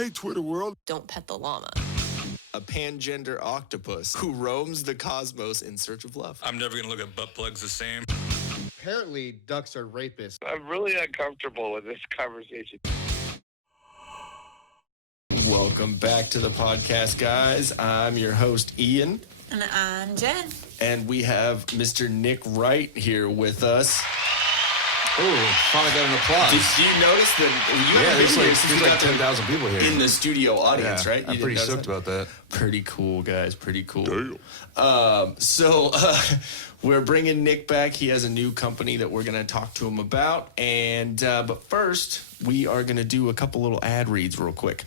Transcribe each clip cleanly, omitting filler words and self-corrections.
Hey, Twitter world. Don't pet the llama. A pangender octopus who roams the cosmos in search of love. I'm never going to look at butt plugs the same. Apparently, ducks are rapists. I'm really uncomfortable with this conversation. Welcome back to the podcast, guys. I'm your host, Ian. And I'm Jen. And we have Mr. Nick Wright here with us. Oh, finally got an applause. Did you notice that? There's like 10,000 people here. In the studio audience, right? I'm pretty stoked about that. Pretty cool, guys. Pretty cool. Damn. We're bringing Nick back. He has a new company that we're going to talk to him about. And but first, we are going to do a couple little ad reads real quick.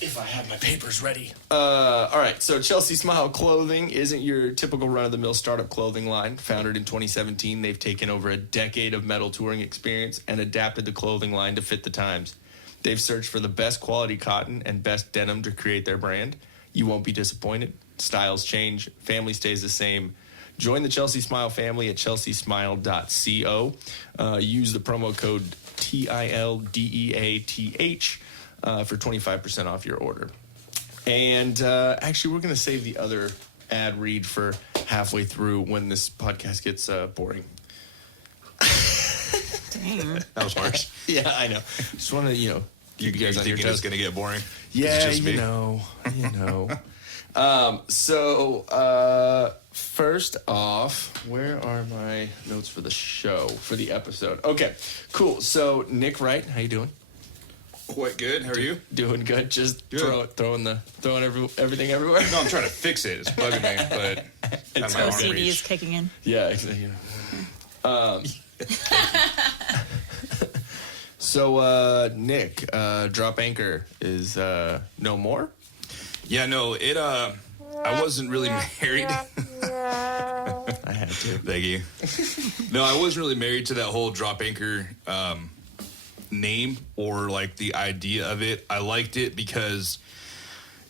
If I have my papers ready. All right, so Chelsea Smile Clothing isn't your typical run-of-the-mill startup clothing line. Founded in 2017, they've taken over a decade of metal touring experience and adapted the clothing line to fit the times. They've searched for the best quality cotton and best denim to create their brand. You won't be disappointed. Styles change. Family stays the same. Join the Chelsea Smile family at chelseasmile.co. Use the promo code TILDEATH. For 25% off your order. And actually, we're going to save the other ad read for halfway through when this podcast gets boring. Dang. That was harsh. Yeah, I know. Just want to, keep you guys on your toes. It's going to get boring? Yeah, you know. First off, where are my notes for the show, for the episode? Okay, cool. So, Nick Wright, how you doing? Quite good. How are you? Doing good. Just good. throwing everything everywhere. No, I'm trying to fix it. It's bugging me, but it's my arm OCD reach. is kicking in. Yeah, exactly. So, Nick, Drop Anchor is no more? Yeah, no, I wasn't really married. I had to. Thank you. No, I wasn't really married to that whole Drop Anchor name or like the idea of it. I liked it because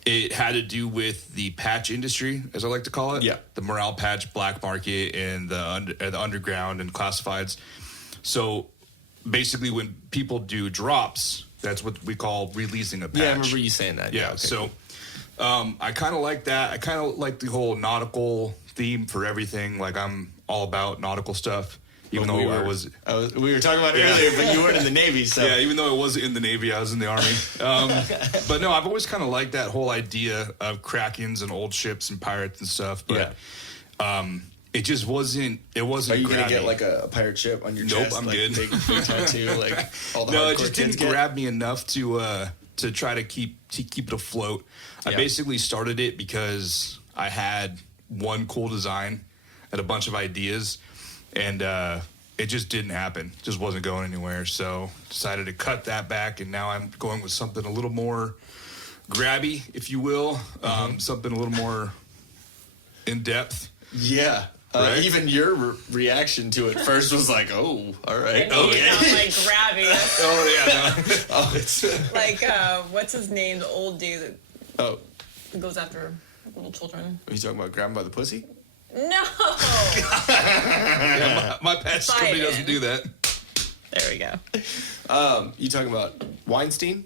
it had to do with the patch industry, as I like to call it. Yeah. The morale patch, black market, and the underground and classifieds. So basically when people do drops, that's what we call releasing a patch. Yeah, I remember you saying that. Yeah, okay, so I kind of like that. I kind of like the whole nautical theme for everything. Like I'm all about nautical stuff. Even though we were talking about it earlier, but you weren't in the Navy, so. Yeah, even though I wasn't in the Navy, I was in the Army. But no, I've always kind of liked that whole idea of Krakens and old ships and pirates and stuff. But it just wasn't. It wasn't. Are you gonna grabbing. get like a pirate ship on your chest? Nope, I'm like good. Big tattoo, like all the no, hardcore it just kids didn't grab me enough to try to keep it afloat. I basically started it because I had one cool design and a bunch of ideas, and it just didn't happen. It just wasn't going anywhere. So decided to cut that back, and now I'm going with something a little more grabby, if you will, something a little more in depth. Yeah. Right? Even your reaction to it first was like, "Oh, all right." Okay. Not like grabby. Oh yeah, no. Oh, it's Like what's his name? The old dude oh. that goes after little children. Are you talking about grabbing by the pussy? No. Yeah, my patch company doesn't do that. There we go. You talking about Weinstein?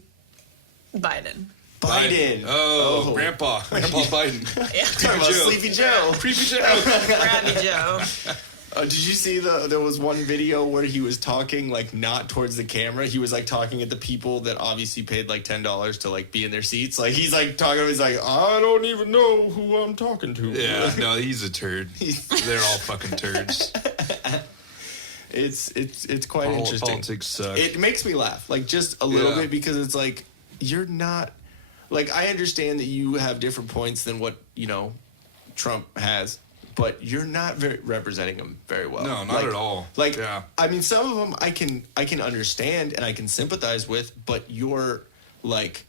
Biden. Oh, Grandpa Biden. Yeah. Talking about Sleepy Joe. Creepy Joe. Grabby Joe. Did you see there was one video where he was talking like not towards the camera. He was like talking at the people that obviously paid like $10 to like be in their seats. Like he's like talking. He's like, I don't even know who I'm talking to. Yeah, no, he's a turd. They're all fucking turds. It's quite interesting. Politics suck. It makes me laugh, like just a little bit, because it's like you're not. Like I understand that you have different points than what Trump has. But you're not representing them very well. No, not at all. Like, I mean, some of them I can understand and I can sympathize with, but your like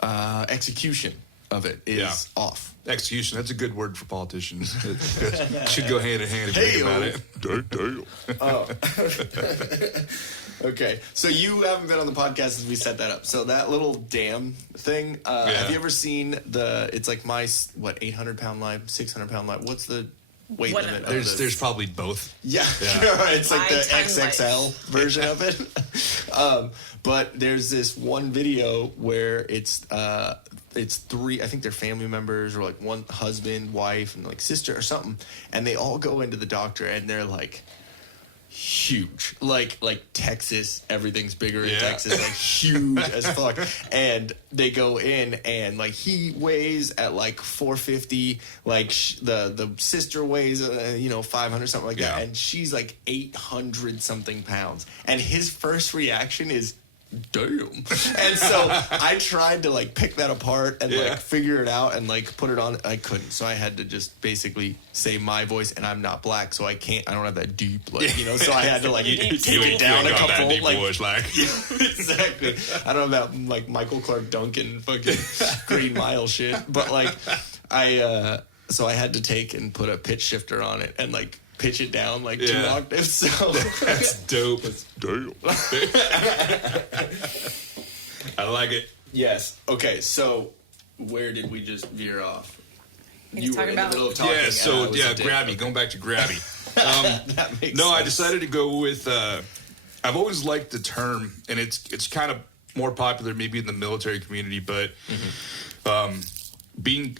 execution of it is off. Execution, that's a good word for politicians. It should go hand in hand if you think about it. Okay, so you haven't been on the podcast since we set that up. So that little dam thing, have you ever seen it's like my, 800-pound line, 600-pound line? What's the weight limit? There's probably both. Yeah. It's like the XXL version of it. But there's this one video where it's three, I think they're family members, or like one husband, wife, and like sister or something, and they all go into the doctor and they're like huge, like Texas, everything's bigger in Texas, like huge as fuck. And they go in and like he weighs at like 450, like the sister weighs 500 something like that, and she's like 800 something pounds, and his first reaction is damn. And so I tried to like pick that apart and like figure it out and like put it on. I couldn't, so I had to just basically say my voice, and I'm not black, so I don't have that deep, like, so I had to like take it down a couple, exactly. I don't know about like Michael Clark Duncan fucking Green Mile shit, but like so I had to take and put a pitch shifter on it and like pitch it down like 2 octaves. So that's dope. That's dope. I like it. Yes. Okay. So where did we just veer off? You were in the middle of talking. Yeah. So Grabby. Going back to Grabby. That makes sense. I decided to go with. I've always liked the term, and it's kind of more popular maybe in the military community, but being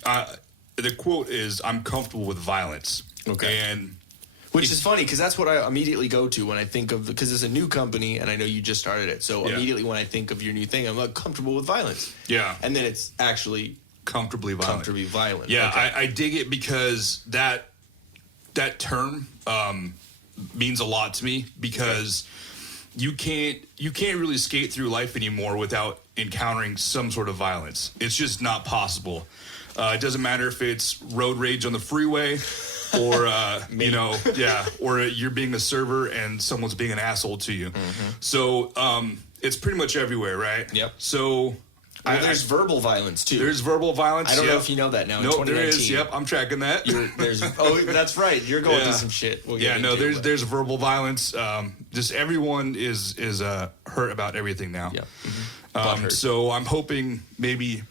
the quote is, "I'm comfortable with violence." Okay. And which is funny because that's what I immediately go to when I think of, because it's a new company and I know you just started it. So immediately when I think of your new thing, I'm like, comfortable with violence. Yeah. And then it's actually comfortably violent. Yeah, okay. I dig it because that term means a lot to me, because you can't really skate through life anymore without encountering some sort of violence. It's just not possible. It doesn't matter if it's road rage on the freeway, or or you're being a server and someone's being an asshole to you. Mm-hmm. So it's pretty much everywhere, right? Yep. So there's verbal violence too. There's verbal violence. I don't know if you know that now. No, there is. Yep, I'm tracking that. That's right. You're going through some shit. There's verbal violence. Just everyone is hurt about everything now. Yeah. Mm-hmm. So I'm hoping maybe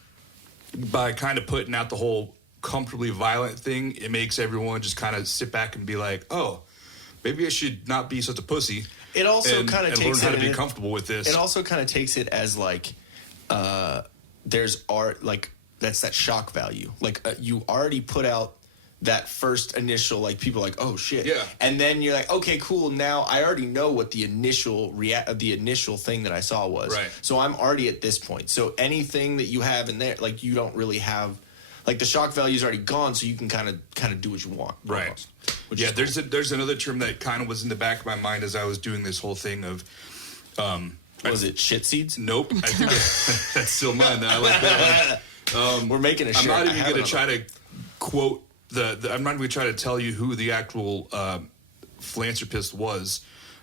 by kind of putting out the whole comfortably violent thing, it makes everyone just kind of sit back and be like, oh, maybe I should not be such a pussy. It also kind of takes learn how to be comfortable with this. It also kind of takes it as like, there's art, like that's that shock value. Like you already put out that first initial, like people are like, oh shit. Yeah. And then you're like, okay, cool. Now I already know what the initial thing that I saw was. Right. So I'm already at this point. So anything that you have in there, like you don't really have, like the shock value is already gone, so you can kind of do what you want. Right. Almost, Yeah. There's another term that kind of was in the back of my mind as I was doing this whole thing of. Was it shit seeds? Nope. I think that's still mine. I like that one. We're making a shirt. I'm not even going to try to quote I'm not even going to try to tell you who the actual philanthropist was,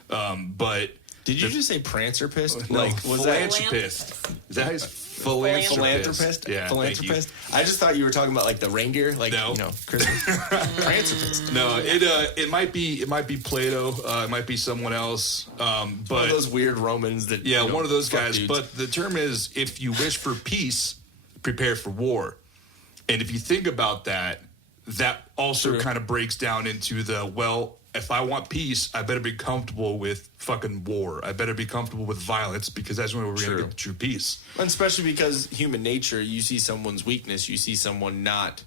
but did you just say prancerpist? No, like was philanthropist. Is that his philanthropist? Yeah, philanthropist. Thank you. I just thought you were talking about like the reindeer, like Christmas. Prancerpist. No, it might be Plato. It might be someone else. But one of those weird Romans that one of those guys. Dudes. But the term is, if you wish for peace, prepare for war. And if you think about that also kind of breaks down into if I want peace, I better be comfortable with fucking war. I better be comfortable with violence, because that's when we're going to get the true peace. And especially because human nature, you see someone's weakness, you see someone not,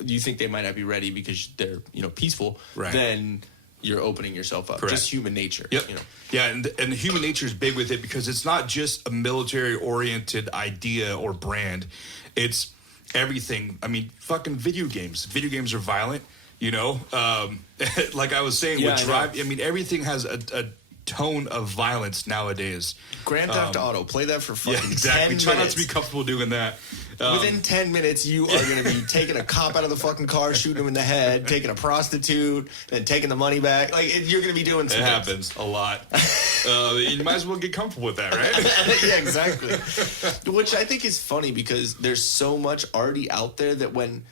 you think they might not be ready because they're, peaceful. Right. Then you're opening yourself up. Correct. Just human nature. Yep. Yeah, and human nature is big with it, because it's not just a military-oriented idea or brand. It's everything. I mean, fucking video games. Video games are violent. Like I was saying, with Drive, I mean, everything has a tone of violence nowadays. Grand Theft Auto, play that for fucking 10 minutes. Try not to be comfortable doing that. Within 10 minutes, you are going to be taking a cop out of the fucking car, shooting him in the head, taking a prostitute, then taking the money back. Like, you're going to be doing some It happens a lot. You might as well get comfortable with that, right? Yeah, exactly. Which I think is funny, because there's so much already out there that when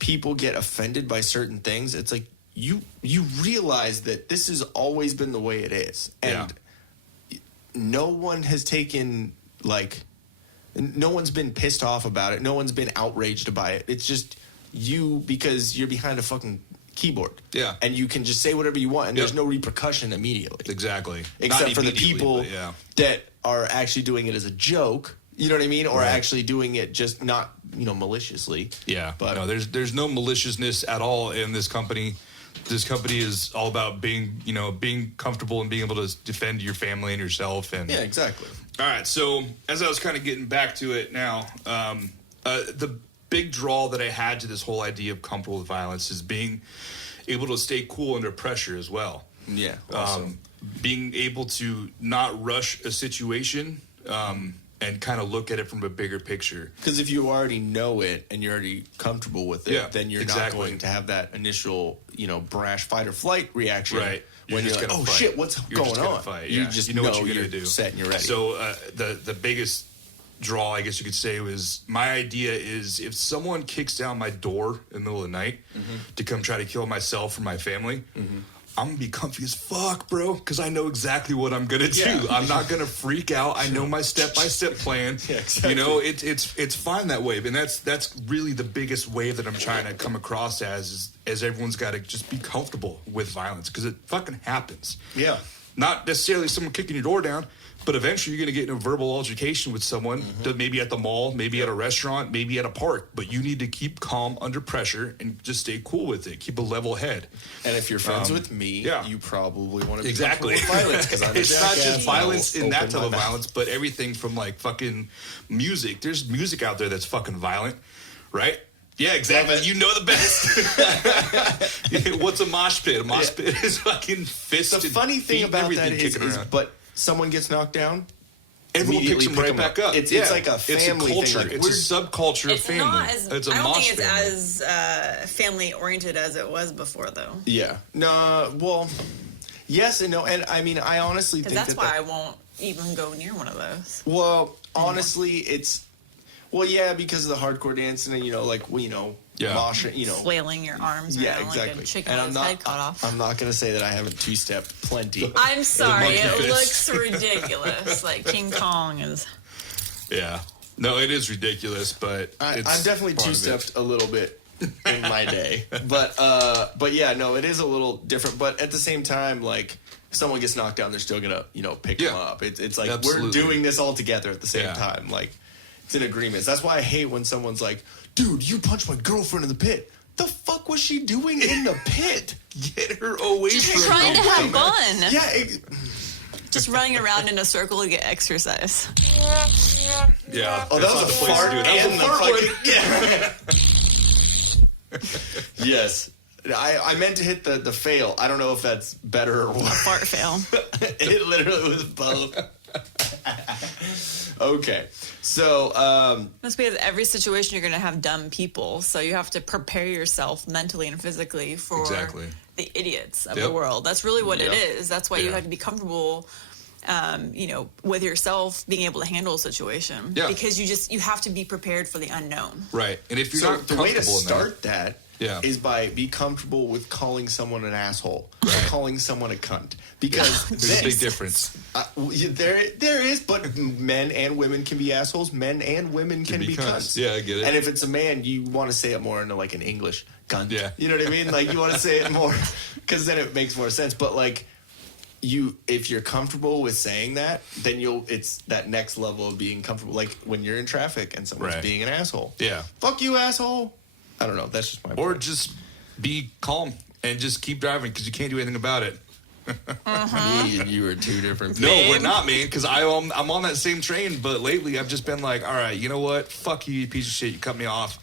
people get offended by certain things, it's like you realize that this has always been the way it is, and no one has taken no one's been pissed off about it, no one's been outraged by it. It's just you, because you're behind a fucking keyboard. Yeah. And you can just say whatever you want, and there's no repercussion immediately. Exactly. Except Not for the immediately, people but yeah. that are actually doing it as a joke. You know what I mean? Or actually doing it just not, maliciously. Yeah. But no, there's no maliciousness at all in this company. This company is all about being comfortable and being able to defend your family and yourself. And yeah, exactly. All right. So as I was kind of getting back to it now, the big draw that I had to this whole idea of comfortable with violence is being able to stay cool under pressure as well. Yeah. Awesome. Being able to not rush a situation and kind of look at it from a bigger picture. Because if you already know it and you're already comfortable with it, then you're not going to have that initial, brash fight or flight reaction. Right. When you're like, oh shit, what's going on? Fight. You Yeah. just know what you're going to do. Set and you're ready. So the biggest draw, I guess you could say, was my idea is if someone kicks down my door in the middle of the night to come try to kill myself or my family, I'm going to be comfy as fuck, bro, because I know exactly what I'm going to do. Yeah. I'm not going to freak out. I know my step-by-step plan. Yeah, exactly. It's fine that way. And that's really the biggest way that I'm trying to come across as everyone's got to just be comfortable with violence because it fucking happens. Yeah. Not necessarily someone kicking your door down, but eventually you're going to get in a verbal altercation with someone, maybe at the mall, maybe at a restaurant, maybe at a park. But you need to keep calm under pressure and just stay cool with it. Keep a level head. And if you're friends with me, you probably want to be comfortable with violence. Because it's not just violence in that type of mouth. violence, but everything from like fucking music. There's music out there that's fucking violent, right? Yeah, exactly. You know the best. What's a mosh pit? A mosh pit is fucking fist. The funny thing about that is but someone gets knocked down, everyone picks them right back up. It's like a family culture. thing. Like, it's a subculture of family. It's a I don't mosh think it's family. as family oriented as it was before, though. Yeah. No. Well, yes and no. And I mean, I honestly think that's why I won't even go near one of those. Well, honestly, it's because of the hardcore dancing and moshing, flailing your arms around like a chicken with its head cut off. I'm not going to say that I haven't two-stepped plenty. I'm sorry, it looks ridiculous. Like King Kong is. Yeah. No, it is ridiculous, but I've definitely two-stepped a little bit in my day. But yeah, no, it is a little different. But at the same time, like, if someone gets knocked down, they're still going to, pick them up. It's like we're doing this all together at the same time. Like, it's an agreement. That's why I hate when someone's like, dude, you punched my girlfriend in the pit. The fuck was she doing in the pit? Get her away from me. Just trying to have fun. Yeah. Just running around in a circle to get exercise. Yeah. Oh, that was a fart and the fucking... Yeah. Yes. I meant to hit the fail. I don't know if that's better or worse. Fart fail. It literally was both. Okay. So, that's because every situation you're going to have dumb people, so you have to prepare yourself mentally and physically for the idiots of the world. That's really what it is. That's why you have to be comfortable, with yourself being able to handle a situation. Yeah. Because you have to be prepared for the unknown. Right. And if you're not the way to comfortable in start that is by be comfortable with calling someone an asshole, or calling someone a cunt. Because there's a big difference. There is, but men and women can be assholes. Men and women can be cunts. Yeah, I get it. And if it's a man, you want to say it more into like an English cunt. Yeah. You know what I mean? Like you want to say it more because then it makes more sense. But like if you're comfortable with saying that, then it's that next level of being comfortable. Like when you're in traffic and someone's being an asshole. Yeah. Fuck you, asshole. I don't know. That's just my point. Or just be calm and just keep driving because you can't do anything about it. Me and you are two different people. No, we're not, man, because I'm on that same train, but lately I've just been like, all right, you know what? Fuck you, you piece of shit. You cut me off.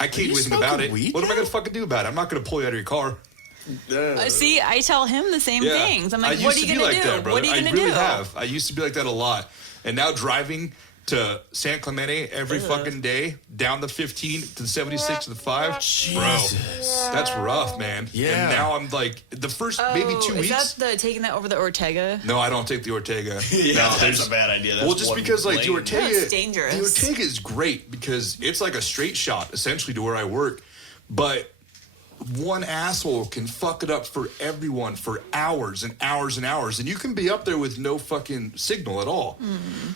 I can't do anything about it. What am I going to fucking do about it? I'm not going to pull you out of your car. See, I tell him the same things. I'm like, what are you going to do? What are you going to do? I used to be like that a lot. And now driving to San Clemente every fucking day, down the 15 to the 76 to the 5. Jesus. Bro, that's rough, man. Yeah. And now I'm like, the first maybe 2 weeks. Is that taking that over the Ortega? No, I don't take the Ortega. No, that's a bad idea. Well, just because like the Ortega, it's dangerous. The Ortega is great because it's like a straight shot essentially to where I work, but one asshole can fuck it up for everyone for hours and hours and hours, and you can be up there with no fucking signal at all.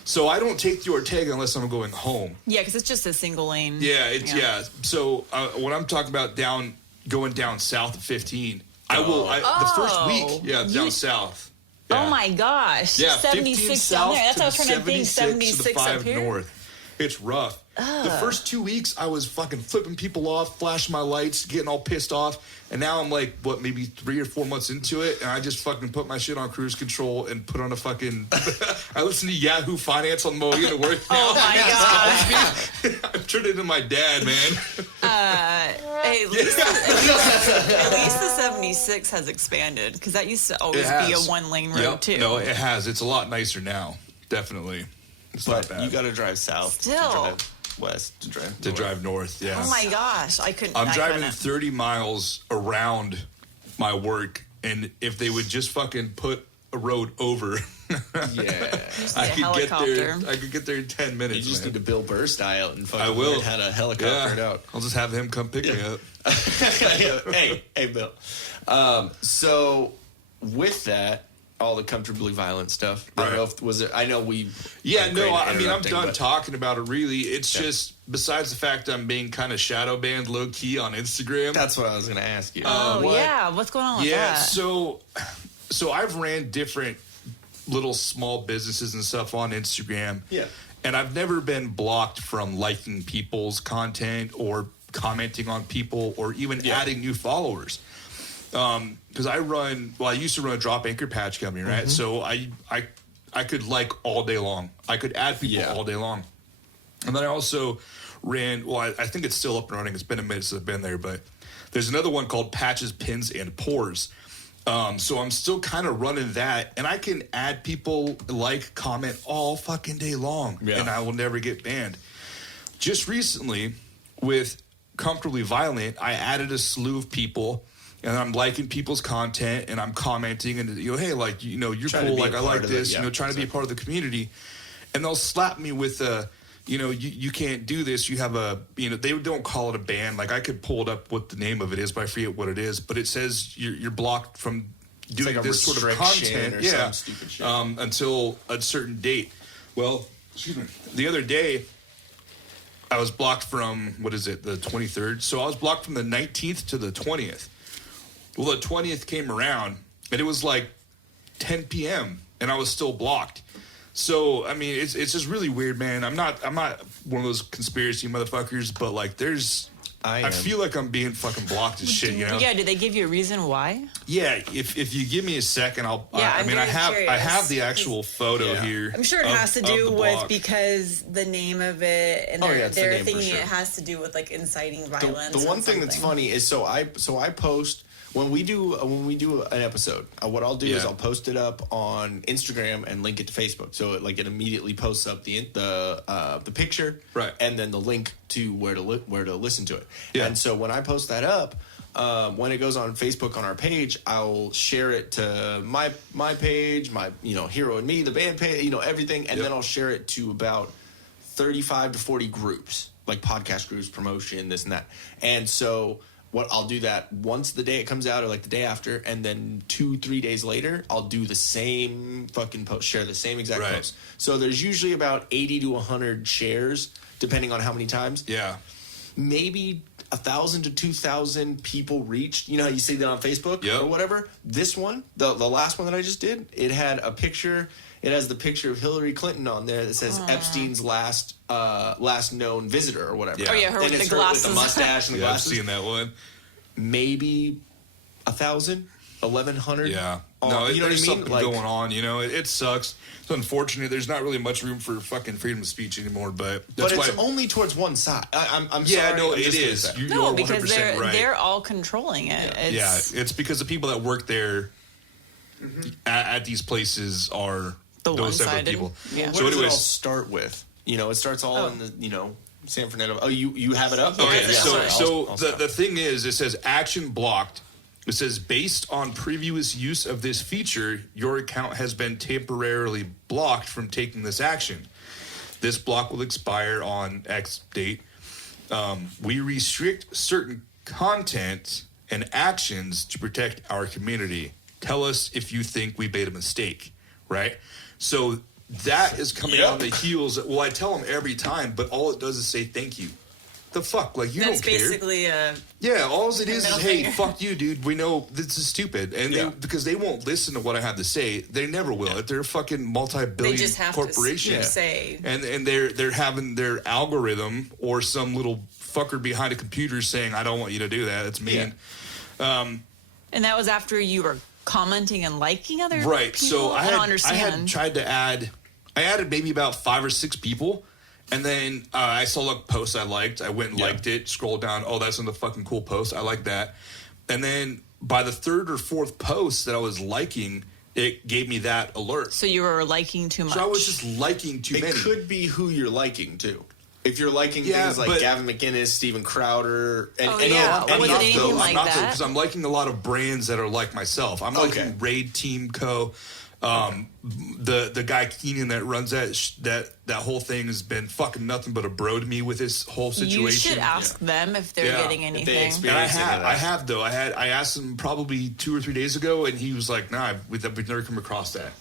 So I don't take the Ortega unless I'm going home. Yeah, because it's just a single lane. Yeah, So what I'm talking about down going down south of 15. The first week, down south. Yeah. Oh my gosh. Yeah, 76 down there. That's what I was trying to think. 76 to the 5 up here. north. It's rough. The first 2 weeks, I was fucking flipping people off, flashing my lights, getting all pissed off. And now I'm like, maybe 3 or 4 months into it, and I just fucking put my shit on cruise control and put on a fucking... I listen to Yahoo Finance on the way to work now. Oh my god. I've turned into my dad, man. Hey, at least the 76 has expanded, because that used to always be a one-lane road, too. No, it has. It's a lot nicer now. Definitely. It's not bad. You got to drive south. Still. To drive west. To drive north, yeah. Oh my gosh. I'm driving 30 miles around my work, and if they would just fucking put a road over... I could get there in 10 minutes. You just need to Bill Burr style and fucking learn how to helicopter it out. I'll just have him come pick me up. hey, Bill. So with that, all the comfortably violent stuff. I don't know if was it. I know we. Yeah, no. I mean, I'm done talking about it. Really, it's just besides the fact I'm being kind of shadow banned low key on Instagram. That's what I was going to ask you. What's going on with that? Yeah, so I've ran different little small businesses and stuff on Instagram. Yeah. And I've never been blocked from liking people's content or commenting on people or even adding new followers. Because I used to run a drop anchor patch company, right? Mm-hmm. So I could like all day long. I could add people all day long. And then I also ran, I think it's still up and running. It's been a minute since I've been there, but there's another one called Patches, Pins, and Pores. So I'm still kind of running that, and I can add people, like, comment all fucking day long, and I will never get banned. Just recently, with Comfortably Violent, I added a slew of people, and I'm liking people's content, and I'm commenting, and hey, like, you're cool, like, I like this, trying to be a part of the community, and they'll slap me with you can't do this. You have they don't call it a ban. Like, I could pull it up what the name of it is, but I forget what it is. But it says you're blocked from doing this sort of content, or some stupid shit. Until a certain date. Well, excuse me. The other day, I was blocked from, the 23rd? So I was blocked from the 19th to the 20th. Well, the 20th came around, and it was like 10 p.m., and I was still blocked. So, I mean, it's just really weird, man. I'm not one of those conspiracy motherfuckers, but like I feel like I'm being fucking blocked as shit, Yeah, did they give you a reason why? Yeah, if you give me a second, I have the actual photo here. I'm sure it has to do with because the name of it, and they're thinking it has to do with like inciting violence. The one thing that's funny is so I post when we do an episode. What I'll do is I'll post it up on Instagram and link it to Facebook. So it immediately posts up the picture, right, and then the link to where to listen to it. Yeah. And so when I post that up, when it goes on Facebook on our page, I'll share it to my page, my Hero and Me, the band page, everything, and then I'll share it to about 35 to 40 groups, like podcast groups, promotion, this and that. And so what I'll do that once the day it comes out or like the day after, and then 2-3 days later, I'll do the same fucking post, share the same exact post. So there's usually about 80 to 100 shares, depending on how many times. Yeah. Maybe 1,000 to 2,000 people reached. You know how you see that on Facebook or whatever? This one, the last one that I just did, it had a picture. It has the picture of Hillary Clinton on there that says Epstein's last known visitor or whatever. Yeah. Oh yeah, her and with it's the her glasses. with the mustache and the glasses. I've seen that one. Maybe 1,000, 1,100. Yeah. No, you know there's what I mean? Something going on. It sucks. It's unfortunate. There's not really much room for fucking freedom of speech anymore. But it's only towards one side. I'm sorry. Yeah, no, it is. No, because they're all controlling it. Yeah, it's because the people that work there at these places are those separate people. Yeah. What does it all start with? It starts all in the San Fernando. Oh, you have it up? Okay, so the thing is, it says action blocked. It says, based on previous use of this feature, your account has been temporarily blocked from taking this action. This block will expire on X date. We restrict certain content and actions to protect our community. Tell us if you think we made a mistake, right? So that is coming on the heels. Well, I tell them every time, but all it does is say thank you. the fuck? Like, you That's don't care. That's basically a... Yeah, all it is, hey, finger. fuck you, dude. We know this is stupid. And because they won't listen to what I have to say. They never will. They're a fucking multi-billion they just have corporation. To say. And they're having their algorithm or some little fucker behind a computer saying, I don't want you to do that. It's mean. Yeah. And that was after you were commenting and liking other people? Right. So I don't understand. I had tried to add... I added maybe about 5 or 6 people, and then I saw a post I liked. I went and liked it, scrolled down. Oh, that's another fucking cool post. I like that. And then by the 3rd or 4th post that I was liking, it gave me that alert. So you were liking too much. So I was just liking too many. It could be who you're liking too. If you're liking things like Gavin McInnes, Steven Crowder, and was not it anything like that? Because I'm liking a lot of brands that are like myself. I'm liking Raid Team Co. The guy Keenan that runs that whole thing has been fucking nothing but a bro to me with this whole situation. You should ask them if they're getting anything. And I have though. I asked him probably 2 or 3 days ago, and he was like, "Nah, we've never come across that."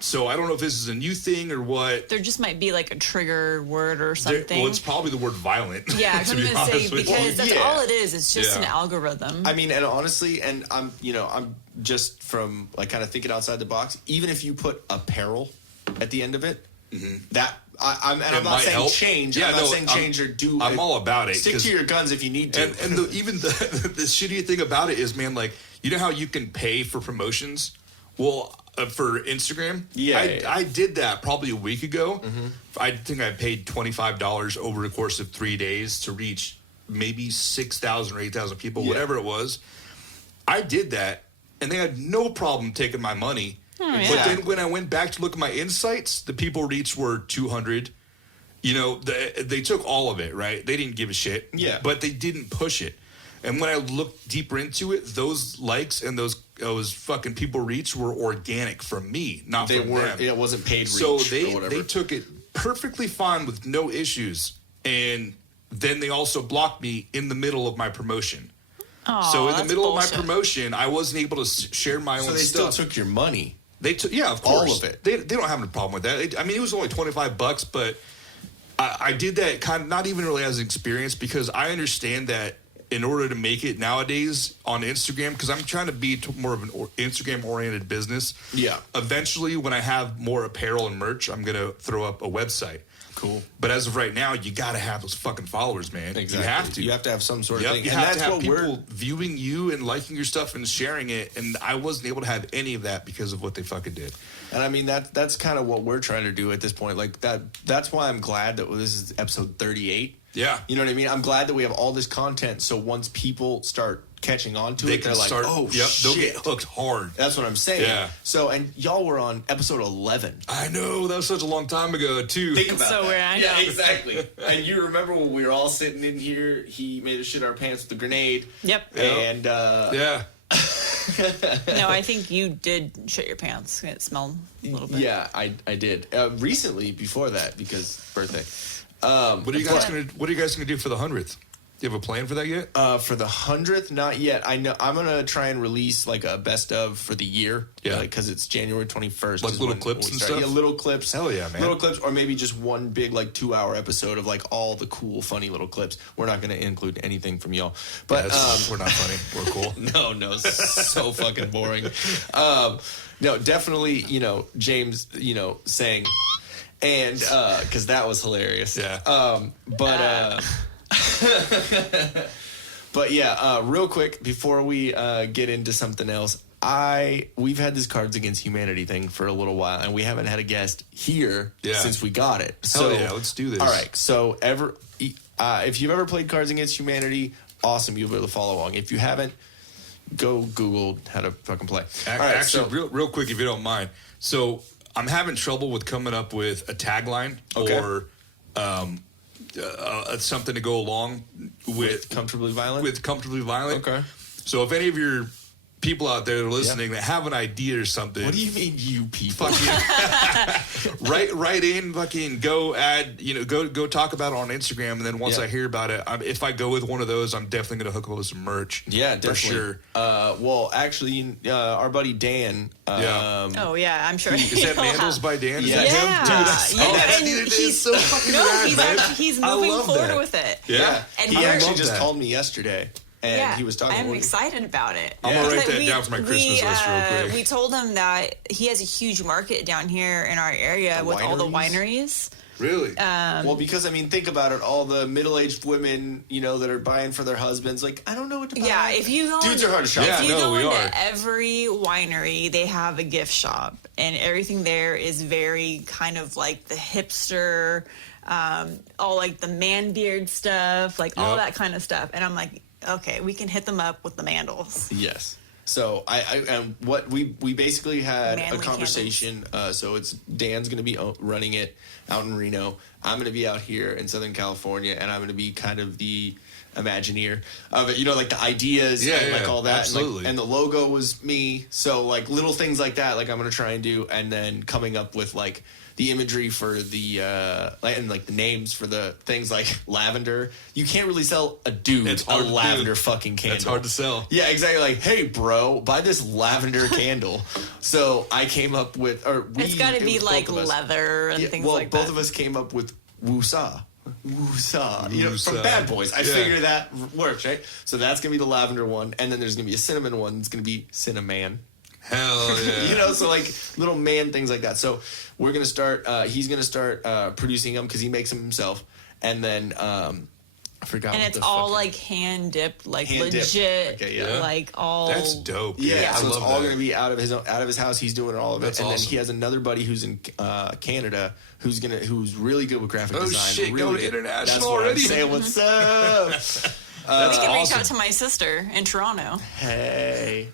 So I don't know if this is a new thing or what. There just might be like a trigger word or something. Well, it's probably the word violent. Yeah, I was going to say, because that's all it is. It's just an algorithm. I mean, and honestly, and I'm just from like kind of thinking outside the box. Even if you put apparel at the end of it, that I'm not saying help. Change. I'm not saying change or do. I'm all about it. Stick to your guns if you need to. And even the shitty thing about it is, man, like, you know how you can pay for promotions? Well, for Instagram, I did that probably a week ago. I think I paid $25 over the course of 3 days to reach maybe 6,000 or 8,000 people, whatever it was. I did that, and they had no problem taking my money. But then when I went back to look at my insights, the people reached were 200. You know, they took all of it, right? They didn't give a shit. Yeah. But they didn't push it. And when I looked deeper into it, those likes and those fucking people reach were organic from me, not from them. It wasn't paid reach. So they took it perfectly fine with no issues. And then they also blocked me in the middle of my promotion. Aww, so in the middle of my promotion, I wasn't able to share my own stuff. So they still took your money. They took, of course. All of it. They don't have a problem with that. I mean, it was only $25, but I did that kind of not even really as an experience, because I understand that in order to make it nowadays on Instagram, because I'm trying to be more of an Instagram-oriented business. Yeah. Eventually, when I have more apparel and merch, I'm going to throw up a website. Cool. But as of right now, you got to have those fucking followers, man. Exactly. You have to. You have to have some sort of thing. You have to have people viewing you and liking your stuff and sharing it. And I wasn't able to have any of that because of what they fucking did. And I mean, that's kind of what we're trying to do at this point. Like that's why I'm glad that this is episode 38. Yeah. You know what I mean? I'm glad that we have all this content. So once people start catching on to it, they're like, oh, shit. They'll get hooked hard. That's what I'm saying. Yeah. So, and y'all were on episode 11. I know. That was such a long time ago, too. Think about that. Weird. I know. Yeah, exactly. And you remember when we were all sitting in here, he made us shit our pants with the grenade. Yep. And, yeah. No, I think you did shit your pants. It smelled a little bit. Yeah, I did. Recently, before that, because birthday. What are you guys gonna do for the 100th? Do you have a plan for that yet? For the 100th, not yet. I know I'm gonna try and release like a best of for the year. Yeah, because it's January 21st. Like little clips and stuff. Yeah, little clips. Hell yeah, man. Little clips, or maybe just one big like 2-hour episode of like all the cool, funny little clips. We're not gonna include anything from y'all, but we're not funny. We're cool. No, so fucking boring. No, definitely. James. Saying. And because that was hilarious. Yeah. But yeah, real quick before we get into something else, we've had this Cards Against Humanity thing for a little while, and we haven't had a guest here since we got it. So yeah, let's do this. All right. So if you've ever played Cards Against Humanity, awesome, you'll be able to follow along. If you haven't, go Google how to fucking play. Actually, real quick, if you don't mind. So I'm having trouble with coming up with a tagline or something to go along with Comfortably Violent. Okay. So if any of your people out there that are listening that have an idea or something. What do you mean, you people? Write in, fucking go add, go talk about it on Instagram, and then once I hear about it, if I go with one of those, I'm definitely gonna hook up with some merch. Yeah, definitely. For sure. Well, actually, our buddy Dan. Oh yeah, I'm sure. Is that Mandles by Dan? Is Yeah. that him? Dude, that's he's so fucking rad, man. he's I moving love forward that. with it. Yeah, And he I actually love just that. called me yesterday, and he was talking. I'm excited about it. I'm gonna write Because that down for my Christmas list real quick. We told him that he has a huge market down here in our area with all the wineries. Really? Well, because I mean, think about it. All the middle-aged women, that are buying for their husbands. Like, I don't know what to buy. Yeah, if you go dudes are hard to shop. Yeah, If you no, go we into are. every winery, they have a gift shop, and everything there is very kind of like the hipster, all like the man beard stuff, like all that kind of stuff. And I'm like, okay, we can hit them up with the Mandles. Yes. So what we basically had Manly a conversation. So it's Dan's going to be running it out in Reno. I'm going to be out here in Southern California, and I'm going to be kind of the Imagineer of it. Like the ideas and like all that. Absolutely. And the logo was me. So like little things like that, like I'm going to try and do, and then coming up with like the imagery for the and like the names for the things like lavender. You can't really sell a dude a lavender fucking candle. That's hard to sell. Yeah, exactly. Like, hey, bro, buy this lavender candle. So I came up with, It's got to be like leather and things like that. Well, both of us came up with Woosa. Woosa. From Woosa. Bad Boys. I figured that works, right? So that's going to be the lavender one. And then there's going to be a cinnamon one. It's going to be Cinnamon. Hell yeah. So like little man things like that. So we're going to start, he's going to start producing them because he makes them himself. And then, I forgot and what it's the all fucking- like hand dipped, like Hand dipped. legit, Okay, yeah. like all. That's dope. Yeah, I so it's love all that. going to be out of his house. He's doing all of it, That's and awesome. then he has another buddy who's in Canada who's really good with graphic Oh, design. shit, really going good. international That's what already? I'm saying. What's up? We can reach out to my sister in Toronto. Hey,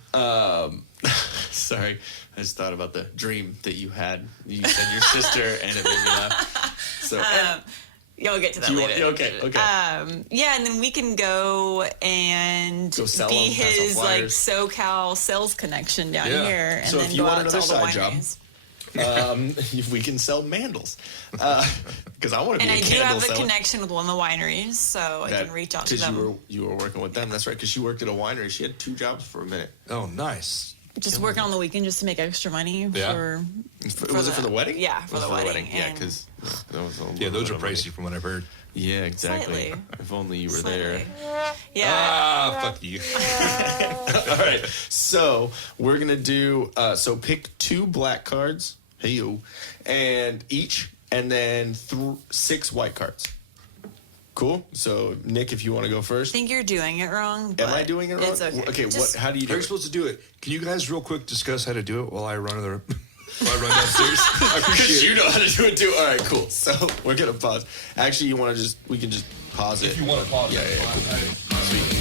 sorry, I just thought about the dream that you had. You said your sister, and it made me laugh. So. You'll get to that You later. want- okay. Yeah, and then we can go and Go sell be them, pass out his like flyers. SoCal sales connection down Yeah. here, and So then if you go want out to another all the side job, wineries. we can sell mandals because I want to And be I a do candle have a seller. connection with one of the wineries, so I can reach out to them. Because you were working with them. That's right. Because she worked at a winery. She had 2 jobs for a minute. Oh, nice. Just working on the weekend just to make extra money for. Was it for the wedding? Yeah, for the wedding. Yeah, And because Those are pricey from what I've heard. Yeah, exactly. Slightly. If only you were there. Yeah. Ah, fuck you. All right. So we're gonna do. So pick 2 black cards. Hey you, and then 6 white cards. Cool. So Nick, if you want to go I first. think you're doing it wrong. Am but I doing it wrong? It's okay. Okay. Just- How do you How do are you it? supposed to do it? Can you guys real quick discuss how to do it while I run downstairs? I Because appreciate you it. know how to do it too. All right, cool. So we're gonna pause. Actually, we can just pause it. If you want to pause, Yeah, it's yeah, fine. Sweet.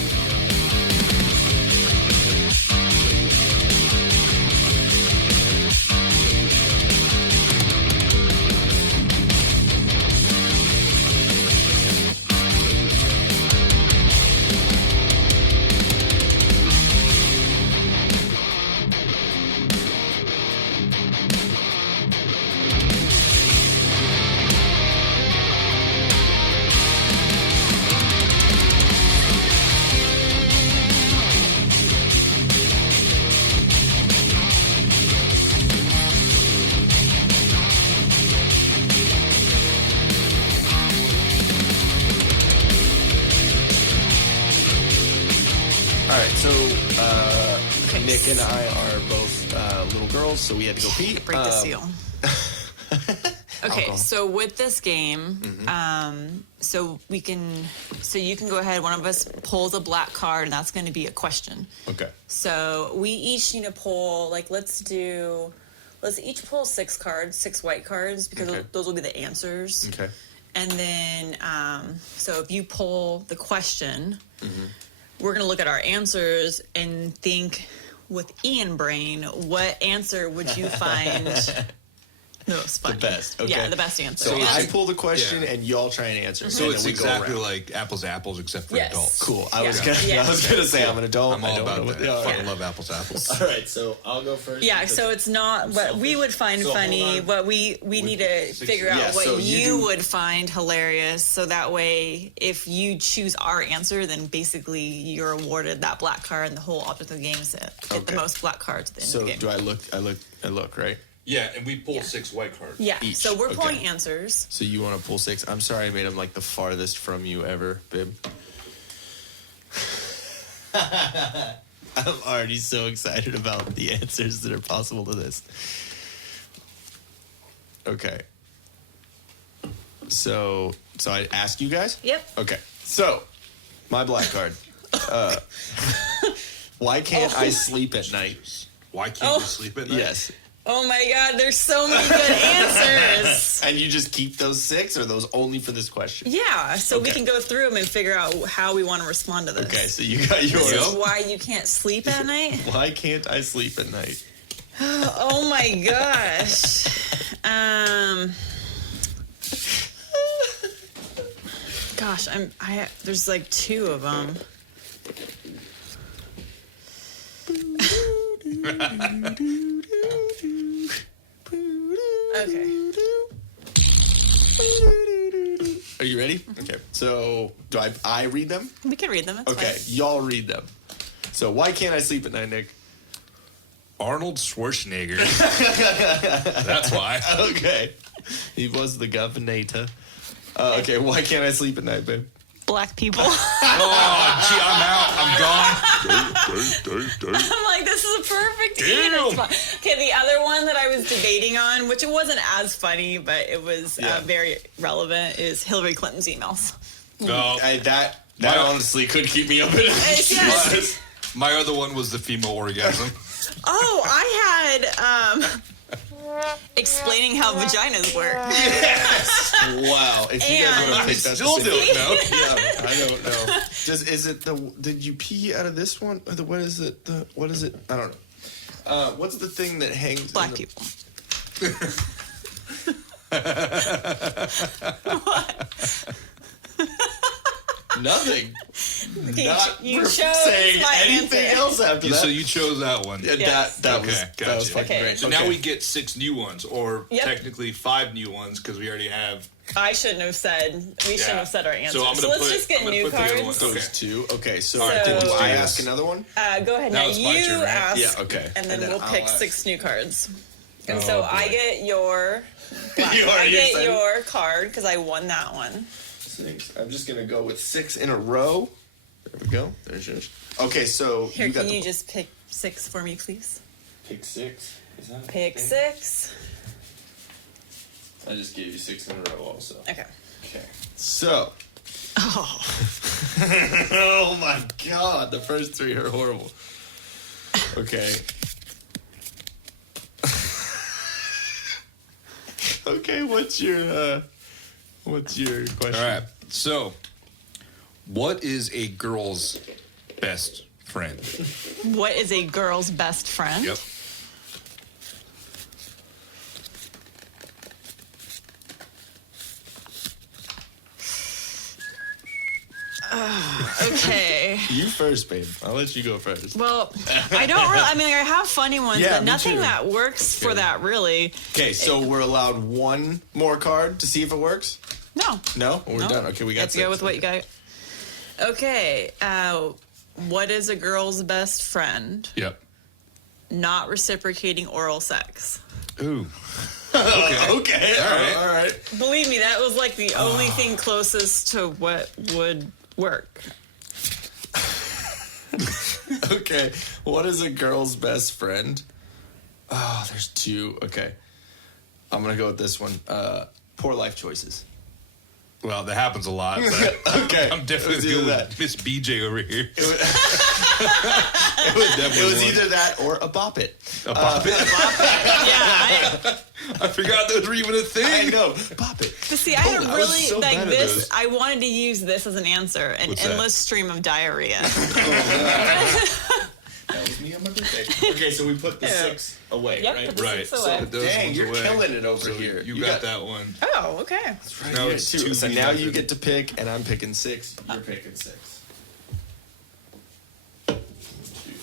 All right, so Nick and I are both little girls, so we had to go pee. Break the seal. Okay, Alcohol. so with this game, so you can go ahead. One of us pulls a black card, and that's going to be a question. Okay. So we each need to pull. Like, let's each pull 6 cards, 6 white cards, because Okay. those will be the answers. Okay. And then, so if you pull the question, we're going to look at our answers and think with Ian brain, what answer would you find The most funny. The best. Okay. Yeah, the best answer. So Yeah. I pull the question and y'all try and answer. So and it's then we go exactly around. like apples to apples, except for Yes. adults. Cool. I was Yeah. gonna say I'm an adult. I'm I all don't know about what that. they are. Fucking love apples to apples. All right, so I'll go first. Yeah, because so it's not what we would find So, hold funny, on. what we need to figure out Yeah, what so you, you do- would find hilarious, so that way if you choose our answer, then basically you're awarded that black card, and the whole object of the game is to get the Okay. most black cards at the end So of the game. do I look, right? Yeah, and we pulled Yeah. 6 white cards. Yeah, Each. so we're Okay. pulling answers. So you want to pull 6? I'm sorry I made him like the farthest from you ever, babe. I'm already so excited about the answers that are possible to this. Okay. So I ask you guys? Yep. Okay. So, my black card. Why can't I sleep at night? Why can't you sleep at night? Yes. Oh my God, there's so many good answers. And you just keep those 6, or are those only for this question? Yeah, so we Okay. can go through them and figure out how we want to respond to this. Okay, so you got yours. This is why you can't sleep at night? Why can't I sleep at night? Oh my gosh. Gosh, there's like 2 of them. Okay. Are you ready? Okay. So, do I read them? We can read them. It's Okay, fine. y'all read them. So, why can't I sleep at night, Nick? Arnold Schwarzenegger. That's why. Okay. He was the governor. Okay, why can't I sleep at night, babe? Black people. Oh, gee, I'm out. I'm gone. I'm like, this is a perfect Damn. spot. Okay, the other one that I was debating on, which it wasn't as funny, but it was Yeah. very relevant, is Hillary Clinton's emails. No, That My- honestly could keep me up at night. Yes. my other one was the female orgasm. Oh, I had explaining how vaginas work. Wow. If you guys want to And- pick that Still don't know. Yeah, I don't know. Is it did you pee out of this one? Or what is it? What is it? I don't know. What's the thing that hangs? Black in the, people. What? Nothing. Okay, Not you for chose saying my anything answer. else after that. So you chose that one. Yeah, Yes. that was Okay, that was gotcha. fucking Okay. great. So now we get 6 new ones, or Yep. technically 5 new ones, because we already have. I shouldn't have said. We shouldn't have said our answer. So I'm gonna let's put- just get I'm gonna new put the other cards. one. those 2. Okay, so All right, do let's do I this. ask another one? Go ahead. Now Now it's my you turn, right? ask. Yeah, okay. And then And then we'll I'll pick ask. 6 new cards. And Oh, so boy. I get your. You I already get excited? your card because I won that one. 6. I'm just gonna go with 6 in a row. There we go. There's yours. Okay, so Here, you got can the you just pick 6 for me, please? pick 6. Is that a Pick thing? 6. I just gave you 6 in a row, also. Okay. Okay. So. Oh. Oh my god, the first 3 are horrible. Okay. Okay, what's your question? All right. So, what is a girl's best friend? What is a girl's best friend? Yep. Okay. You first, babe. I'll let you go first. Well, I don't really. I mean, I have funny ones, Yeah, but me nothing too. that works for Okay. that really. Okay, so we're allowed 1 more card to see if it works? No. No? We're No. done. Okay, we got Let's go 6. with what you got. Okay. What is a girl's best friend? Yep. Not reciprocating oral sex. Ooh. Okay, all right. Believe me, that was like the only thing closest to what would work. Okay, what is a girl's best friend? Oh, there's 2. Okay. I'm going to go with this one. Poor life choices. Well, that happens a lot, but Okay. I'm definitely It was either good that. with Miss BJ over here. It was Definitely either that or a bop it. a bop it. Yeah. I forgot those were even a I thing. know. Bop it. But see, I had I was really so like bad at this. those. I wanted to use this as an answer: an What's that? endless stream of diarrhea. That was me a my birthday. Okay, so we put the 6 away, Yep, right? put the 6 away. So those Dang, ones you're away. killing it over So here. You got that one. Oh, okay. Right Now here, it's too. 2v So now you nothing. get to pick, and I'm picking 6. You're picking 6.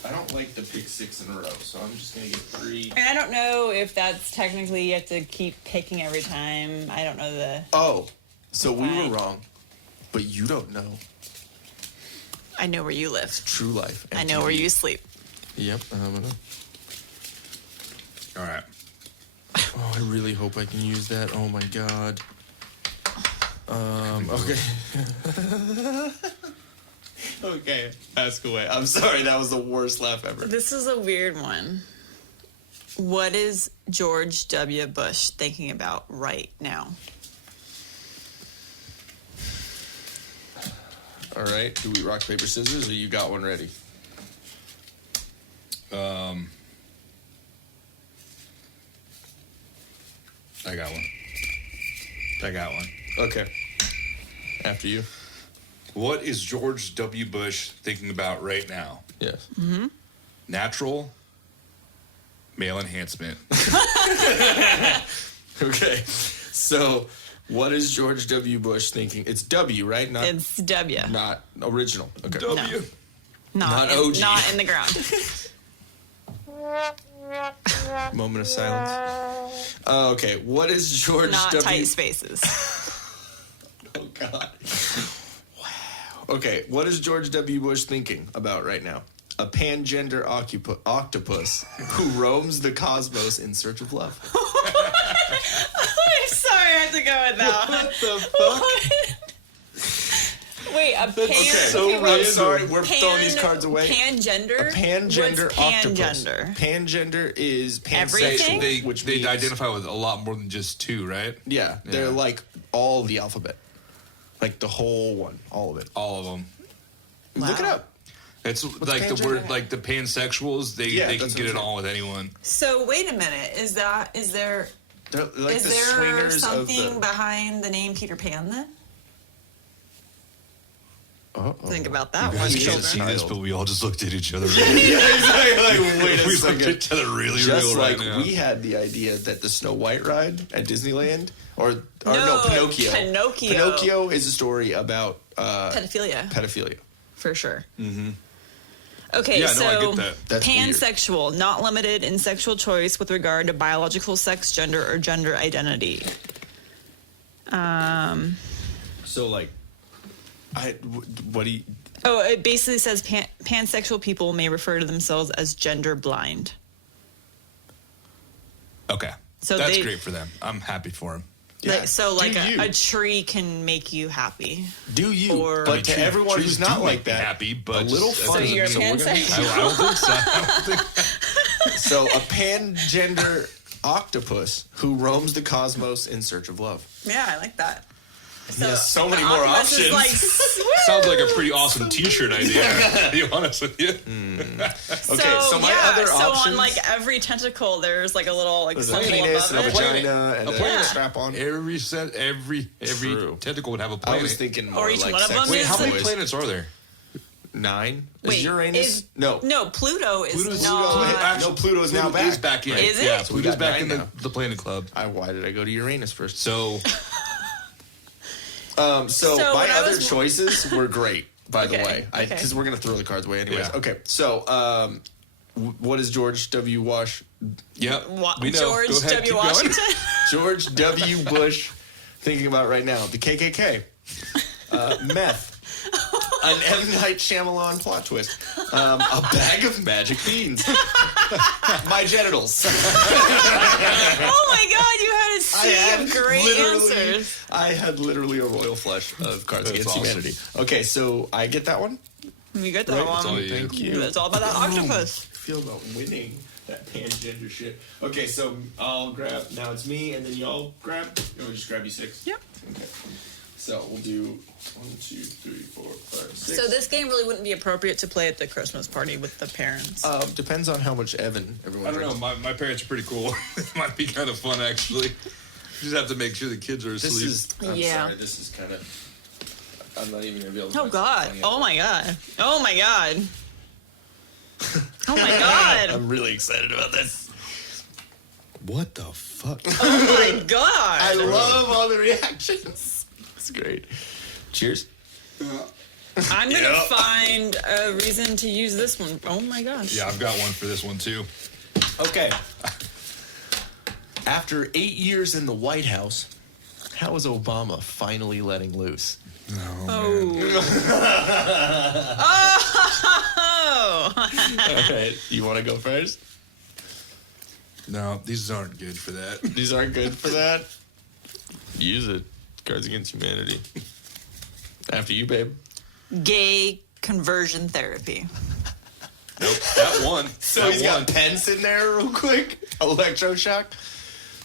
I don't like to pick 6 in a row, so I'm just gonna get 3. And I don't know if that's technically you have to keep picking every time. I don't know the. Oh, so we were Fine. wrong, but you don't know I know where you live. true life. I know where MTV. you sleep. Yep. All right. Oh, I really hope I can use that. Oh my god. Okay. Okay, ask away. I'm sorry, that was the worst laugh ever. This is a weird one. What is George W. Bush thinking about right now? All right, do we rock, paper, scissors, or you got one ready? I got one. Okay. After you. What is George W. Bush thinking about right now? Yes. Natural male enhancement. Okay. So, what is George W. Bush thinking? It's W, right? Not It's W. not original. Okay. W. Not in, OG. Not in the ground. Moment of silence. Okay. What is George Not W. tight spaces. Oh God. Wow. Okay. What is George W. Bush thinking about right now? A pangender octopus who roams the cosmos in search of love. I'm sorry, I have to go with that one. What the fuck? Wait, a pan. So okay, wait. I'm sorry, we're throwing these cards away. Pangender. A pangender What's octopus. pangender? Pangender is Everything? pansexual, which They means, identify with a lot more than just 2, right? Yeah, they're like all the alphabet, like the whole one, all of it. All of them. Look it Wow. up. It's like the pangender? word, like the pansexuals. They Yeah, they can that's get what it I'm on with anyone. So wait a minute. Is there They're like is the there swingers something of the. behind the name Peter Pan then? Uh-oh. Think about that You one, guys can't children. see this, but we all just looked at each other. Yeah, exactly. Like, wait a we looked at second. each other really Just real like right now. we had the idea that the Snow White ride at Disneyland, or No, no, Pinocchio. Pinocchio. Pinocchio is a story about Pedophilia, pedophilia. for sure. Mm-hmm. Okay, Yeah, so no, I get that. That's weird. pansexual, not limited in sexual choice with regard to biological sex, gender, or gender identity. So like, what do you? Oh, it basically says pansexual people may refer to themselves as gender blind. Okay, So that's they- great for them. I'm happy for them. Yeah, So like do you. a tree can make you happy. Do you? Or- But I mean, to everyone who's not like that, happy, but a little just- fun. So you're we're gonna- pansexual? I don't think so. I don't think So a pangender octopus who roams the cosmos in search of love. Yeah, I like that. So, He has so many the more octopus is options. like, sounds like a pretty awesome T-shirt idea. To be honest with you. Okay, so my other so options. on like every tentacle, there's like a little like There's a something penis above and a it. vagina and a planet. strap on. Every True. tentacle would have a I planet. was thinking more Or each like one of sex them Wait, is how many toys. planets are there? 9? Wait, is Uranus? No. Pluto is Pluto's- not. No, Pluto's now Pluto back. is back in. Is it? Yeah, So we Pluto's got back 9 in the, now. the planet club. Why did I go to Uranus first? So So So my when I other was- choices were great, by the Okay, way, okay. because we're gonna throw the cards away anyways. Yeah. Okay, so what is George W. yep, we know. George Go ahead, W. keep going. Washington. George W. Bush thinking about right now? The KKK, meth, an M. Night Shyamalan plot twist, a bag of magic beans, my genitals. Oh my God, you had a sea of great literally- answers. I had literally a royal flush of Cards That's Against awesome. Humanity. Okay, so I get that one. You got that Right, one. that's all you. Thank you. It's all about that octopus. I feel about winning that pangender shit. Okay, so I'll grab. Now it's me, and then y'all grab. Or we'll just grab you 6. Yep. Okay. So we'll do 1, 2, 3, 4, 5, 6. So this game really wouldn't be appropriate to play at the Christmas party with the parents. Depends on how much everyone. I don't know. drinks. My parents are pretty cool. It might be kind of fun actually. You just have to make sure the kids are This asleep. is. I'm Yeah. sorry. This is kind of. I'm not even gonna be able to. Oh find God. something Oh my God. Oh my God. Oh my god. I'm really excited about this. What the fuck? Oh my god. I love all the reactions. It's great. Cheers. I'm going to find a reason to use this one. Oh my gosh. Yeah, I've got one for this one too. Okay. After 8 years in the White House, how is Obama finally letting loose? Oh. Oh. All right. You want to go first? No, these aren't good for that. These aren't good for that. Use it. Cards Against Humanity. After you, babe. Gay conversion therapy. Nope, that one. So that he's one. got pens in there real quick. Electroshock.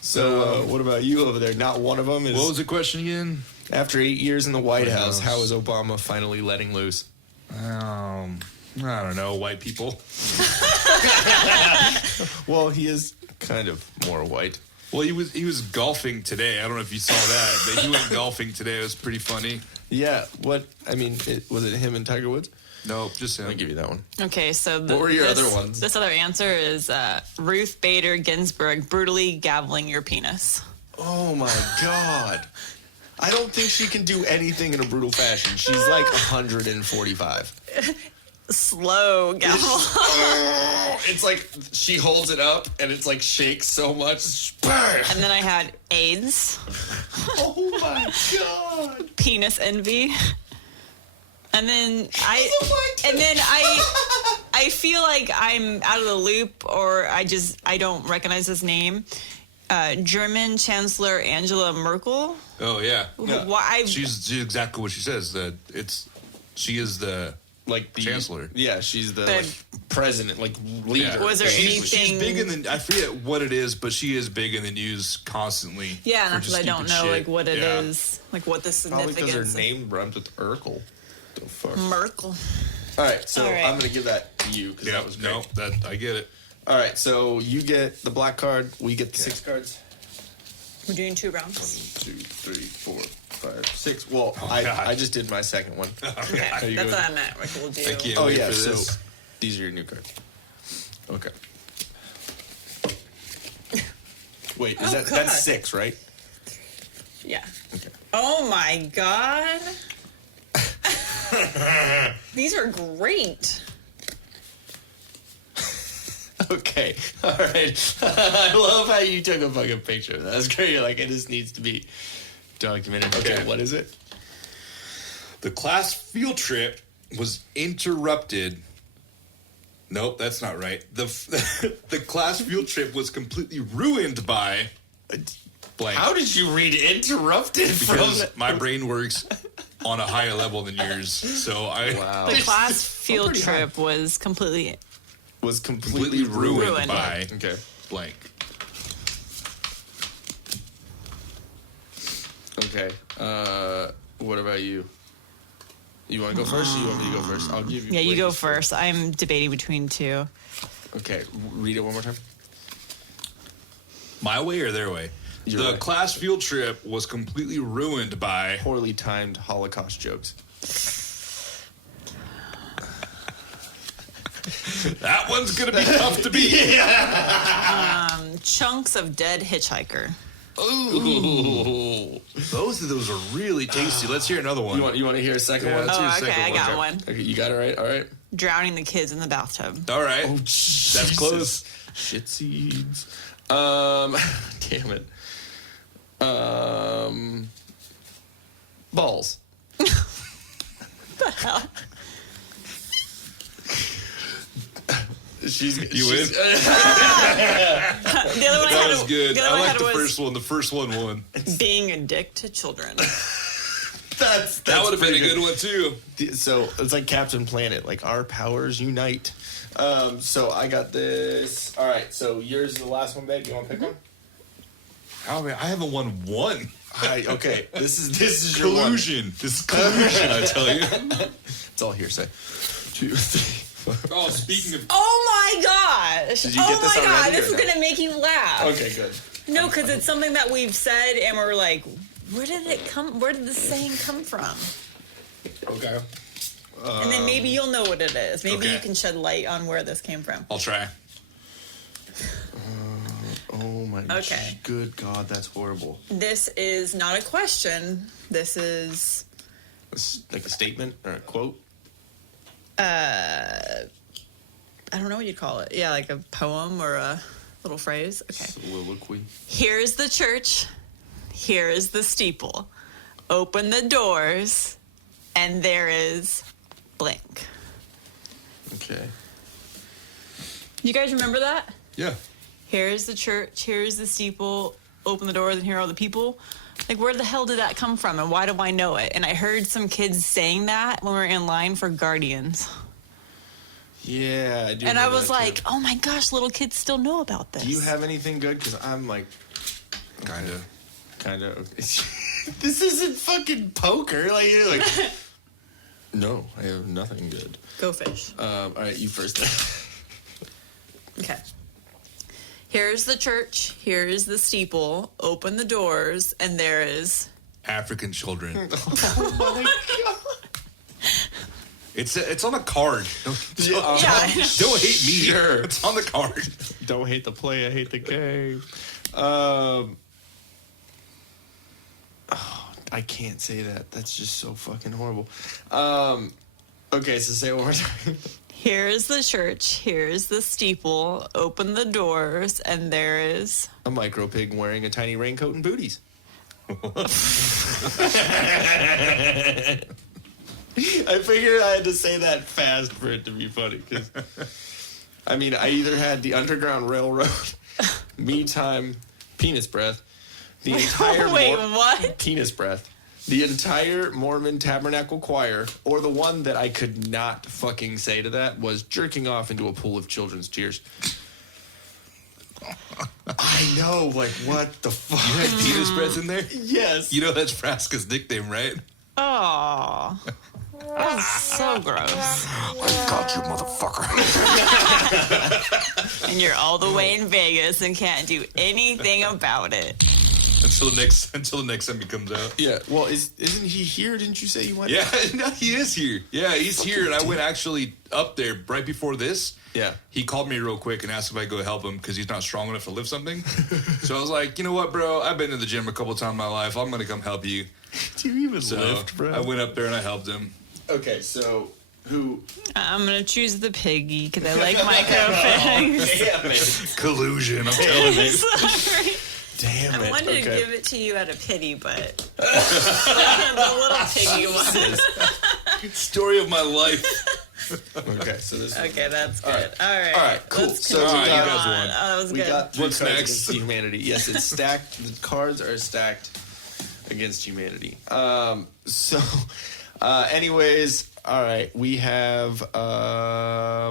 So what about you over there? Not one of them is... What was the question again? After 8 years in the White House, House. how is Obama finally letting loose? I don't know, white people. Well, he is kind of more white. Well, he was golfing today. I don't know if you saw that, but he went golfing today. It was pretty funny. Yeah. What? I mean, was it him and Tiger Woods? No, just him. I'll give you that one. Okay, so What were your other ones? This other answer is Ruth Bader Ginsburg brutally gaveling your penis. Oh my God. I don't think she can do anything in a brutal fashion. She's like 145. Slow gavel. It's like she holds it up and it's like shakes so much. And then I had AIDS, Oh my God. penis envy, and then I feel like I'm out of the loop, or I don't recognize his name. German Chancellor Angela Merkel. Oh yeah. Why? She's exactly what she says. She is the chancellor. Yeah, she's the president, leader. Was there She's anything? big in the. I forget what it is, but she is big in the news constantly. Yeah, for and just I don't stupid know shit. what it Yeah. is, what the Probably significance. because her name rhymes with Urkel. The fuck. Merkel. All right, so All right. I'm gonna give that to you because Yeah, that was great. no, that I get it. All right, so you get the black card. We get the 6 cards. We're doing 2 rounds. 2, 3, 4, 5, 6. Well, God. I just did my second one. Okay, How you that's doing? what I meant. Like we'll do. I can't Oh wait yeah, for so this. these are your new cards. Okay. Wait, is God. that's 6, right? Yeah. Okay. Oh my god. These are great. Okay. All right. I love how you took a fucking picture. That's great. You're like, it just needs to be documented. Okay, what is it? The class field trip was interrupted. Nope, that's not right. The class field trip was completely ruined by blank. How did you read interrupted Because from my brain works on a higher level than yours. So Wow. The class field pretty trip was completely. was completely ruined Ruined. by Okay. blank. Okay. What about you? You want to go first or you want me to go first? I'll give you. Yeah, you go ladies first. I'm debating between 2. Okay, read it one more time. My way or their way? Your The way. class field trip was completely ruined by Poorly timed Holocaust jokes. that one's gonna be tough to beat. Chunks of dead hitchhiker. Ooh. Both of those are really tasty. Let's hear another one. You want to hear a second Yeah, one? let's Oh, hear a okay, second I one. got one. Okay, you got it right. All right. Drowning the kids in the bathtub. All right. Oh, That's close. Shit seeds. Damn it. Balls. The hell? She's You she's, win? The other one I That had was good. The other I one I like had the was first one. The first one won. being a dick to children. That would have been a good one too. So it's like Captain Planet, like our powers unite. So I got this. All right, so yours is the last one, babe. You want to pick one? I haven't won one. Okay, this is your one. Collusion. This is collusion, I tell you. It's all hearsay. 2, 3, 4. Oh, speaking of... Oh my gosh! Did you oh get this my god, already this or is no? gonna make you laugh. Okay, good. No, because it's something that we've said, and we're like, where did it come? Where did this saying come from? Okay. And then maybe you'll know what it is. Maybe Okay. you can shed light on where this came from. I'll try. Oh my Okay. good God, that's horrible. This is not a question. This is It's like a statement or a quote. I don't know what you'd call it. Yeah, like a poem or a little phrase. Okay. Soliloquy. Here's the church. Here is the steeple. Open the doors, and there is blank. Okay. You guys remember that? Yeah. Here's the church. Here's the steeple. Open the doors, and here are all the people. Like, where the hell did that come from, and why do I know it? And I heard some kids saying that when we were in line for Guardians. Yeah, I do. And I remember was that, like, too. oh my gosh, little kids still know about this. Do you have anything good? Because I'm like, Kind of. kind of. This isn't fucking poker. Like, you're like, no, I have nothing good. Go fish. All right, you first. Okay. Here's the church. Here's the steeple. Open the doors, and there is... African children. Oh my God. It's on a card. Yeah, I know. Don't hate me. Sure. It's on the card. Don't hate the play, I hate the game. I can't say that. That's just so fucking horrible. Okay, so say it one more time. Here's the church. Here's the steeple. Open the doors, and there is... A micro pig wearing a tiny raincoat and booties. I figured I had to say that fast for it to be funny. Cause, I mean, I either had the Underground Railroad, Me Time, Penis Breath, the entire Wait, what? Penis Breath, the entire Mormon Tabernacle Choir, or the one that I could not fucking say to that was jerking off into a pool of children's tears. I know, like, what the fuck? You had penis breath in there? Yes. You know that's Fraska's nickname, right? Oh, that was so gross. I got you, motherfucker. And you're all the way in Vegas and can't do anything about it. until the next time he comes out. Yeah. Well, isn't he here? Didn't you say you went? Yeah, no, he is here. Yeah, he's here, and I went actually up there right before this. Yeah. He called me real quick and asked if I'd go help him because he's not strong enough to lift something. So I was like, you know what, bro? I've been to the gym a couple times in my life. I'm going to come help you. Do you even So lift, bro? I went up there and I helped him. Okay, so who? I'm gonna choose the piggy because I like microfigs. Damn it! Collusion, I'm telling you. Sorry. Damn it! I wanted to Okay. give it to you out of pity, but the little piggy one. Story of my life. Okay, so this. Okay, that's good. All right. All right. All right, cool. Let's So continue we got- on. you guys won. Oh, that was We good. got three What's cards next? against humanity. Yes, it's stacked. The cards are stacked against humanity. Anyways, all right. We have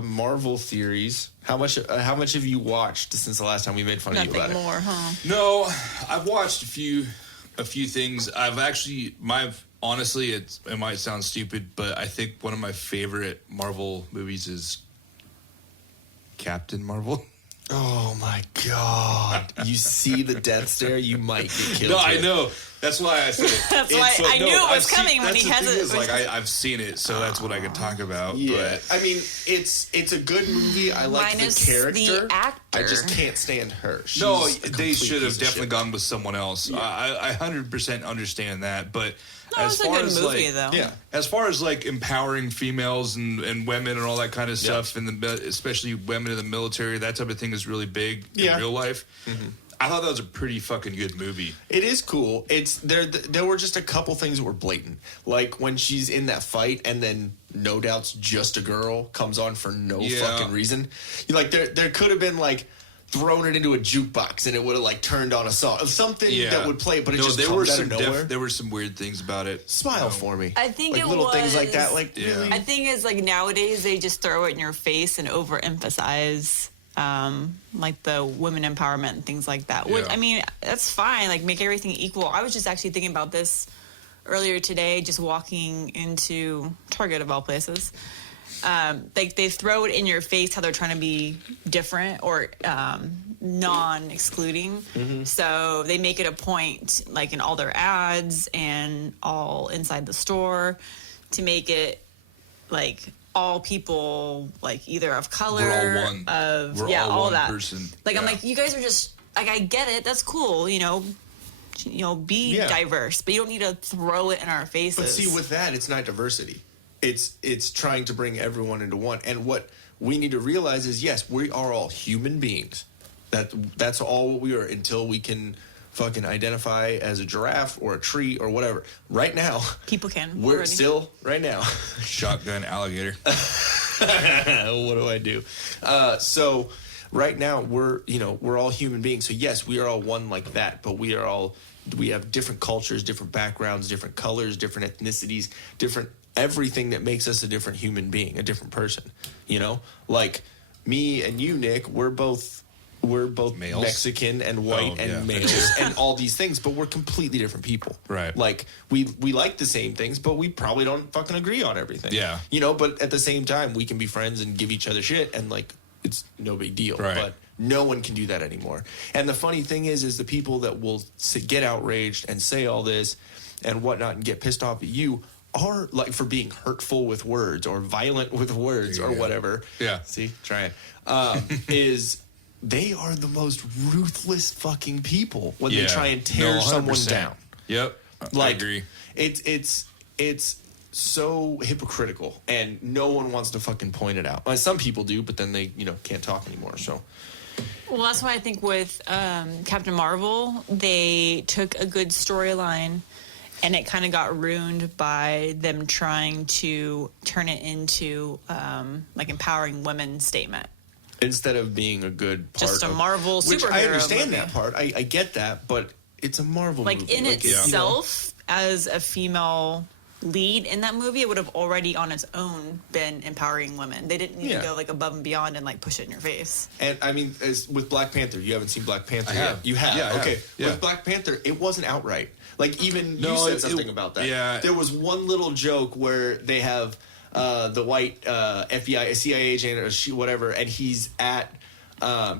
Marvel theories. How much have you watched since the last time we made fun of you about Nothing it? more, huh? No, I've watched a few things. I've actually honestly, it might sound stupid, but I think one of my favorite Marvel movies is Captain Marvel. Oh my God! You see the death stare, you might get killed. No, I here. know. That's why I said it. That's why I knew it was coming when he has it. Like I've seen it, so that's what I can talk about. Yeah, But I mean, it's a good movie. I like Minus the character. the actor. I just can't stand her. She's no, a they complete should have piece of definitely shit. gone with someone else. Yeah. I 100% understand that, but No, as it's a far good as movie, like, though. Yeah, as far as like empowering females and women and all that kind of stuff, and especially women in the military, that type of thing is really big Yeah. in real life. I thought that was a pretty fucking good movie. it is cool. It's there were just a couple things that were blatant, like when she's in that fight and then No Doubt's Just a Girl comes on for no Yeah. fucking reason. Like there could have been like thrown it into a jukebox and it would have like turned on a song, something that would play, but it just comes out of nowhere. There were some weird things about it. Smile for me. I think like it little things like that. was- Like Yeah. really? I think it's like nowadays they just throw it in your face and overemphasize like the women empowerment and things like that. Which, Yeah. I mean, that's fine. Like make everything equal. I was just actually thinking about this earlier today, just walking into Target of all places. Like they throw it in your face how they're trying to be different or non-excluding. So they make it a point, like in all their ads and all inside the store, to make it like all people, like either of color, We're all one. We're all all one that. person. Like I'm like, you guys are just like, I get it, that's cool, you know, be diverse, but you don't need to throw it in our faces. But see, with that, it's not diversity. It's trying to bring everyone into one. And what we need to realize is, yes, we are all human beings. That's all what we are until we can fucking identify as a giraffe or a tree or whatever. Right now, people can. We're already. still right now. Shotgun alligator. What do I do? So right now we're all human beings. So yes, we are all one like that, but we have different cultures, different backgrounds, different colors, different ethnicities, different everything that makes us a different human being, a different person. You know, like me and you, Nick, we're both males? Mexican and white males and all these things, but we're completely different people. Right. Like we like the same things, but we probably don't fucking agree on everything. Yeah. You know, but at the same time, we can be friends and give each other shit, and like it's no big deal. Right. But no one can do that anymore. And the funny thing is the people that will get outraged and say all this and whatnot and get pissed off at you are like for being hurtful with words or violent with words or whatever. Yeah. See, try it. They are the most ruthless fucking people when they try and tear someone down. Yep, Like, I agree. It's so hypocritical, and no one wants to fucking point it out. Well, some people do, but then they can't talk anymore. So, Well, that's why I think with Captain Marvel, they took a good storyline, and it kind of got ruined by them trying to turn it into like empowering women statement. instead of being a good part Just a of, Marvel which superhero I understand movie. that part. I get that, but it's a Marvel Like movie. in itself, as a female lead in that movie, it would have already on its own been empowering women. They didn't need to go like above and beyond and like push it in your face. And I mean, as with Black Panther, you haven't seen Black Panther yet. You have. Yeah, I okay. have. Yeah. With Black Panther, it wasn't outright. Like even you said something about that. Yeah. There was one little joke where they have the white FBI, CIA agent or whatever, and he's at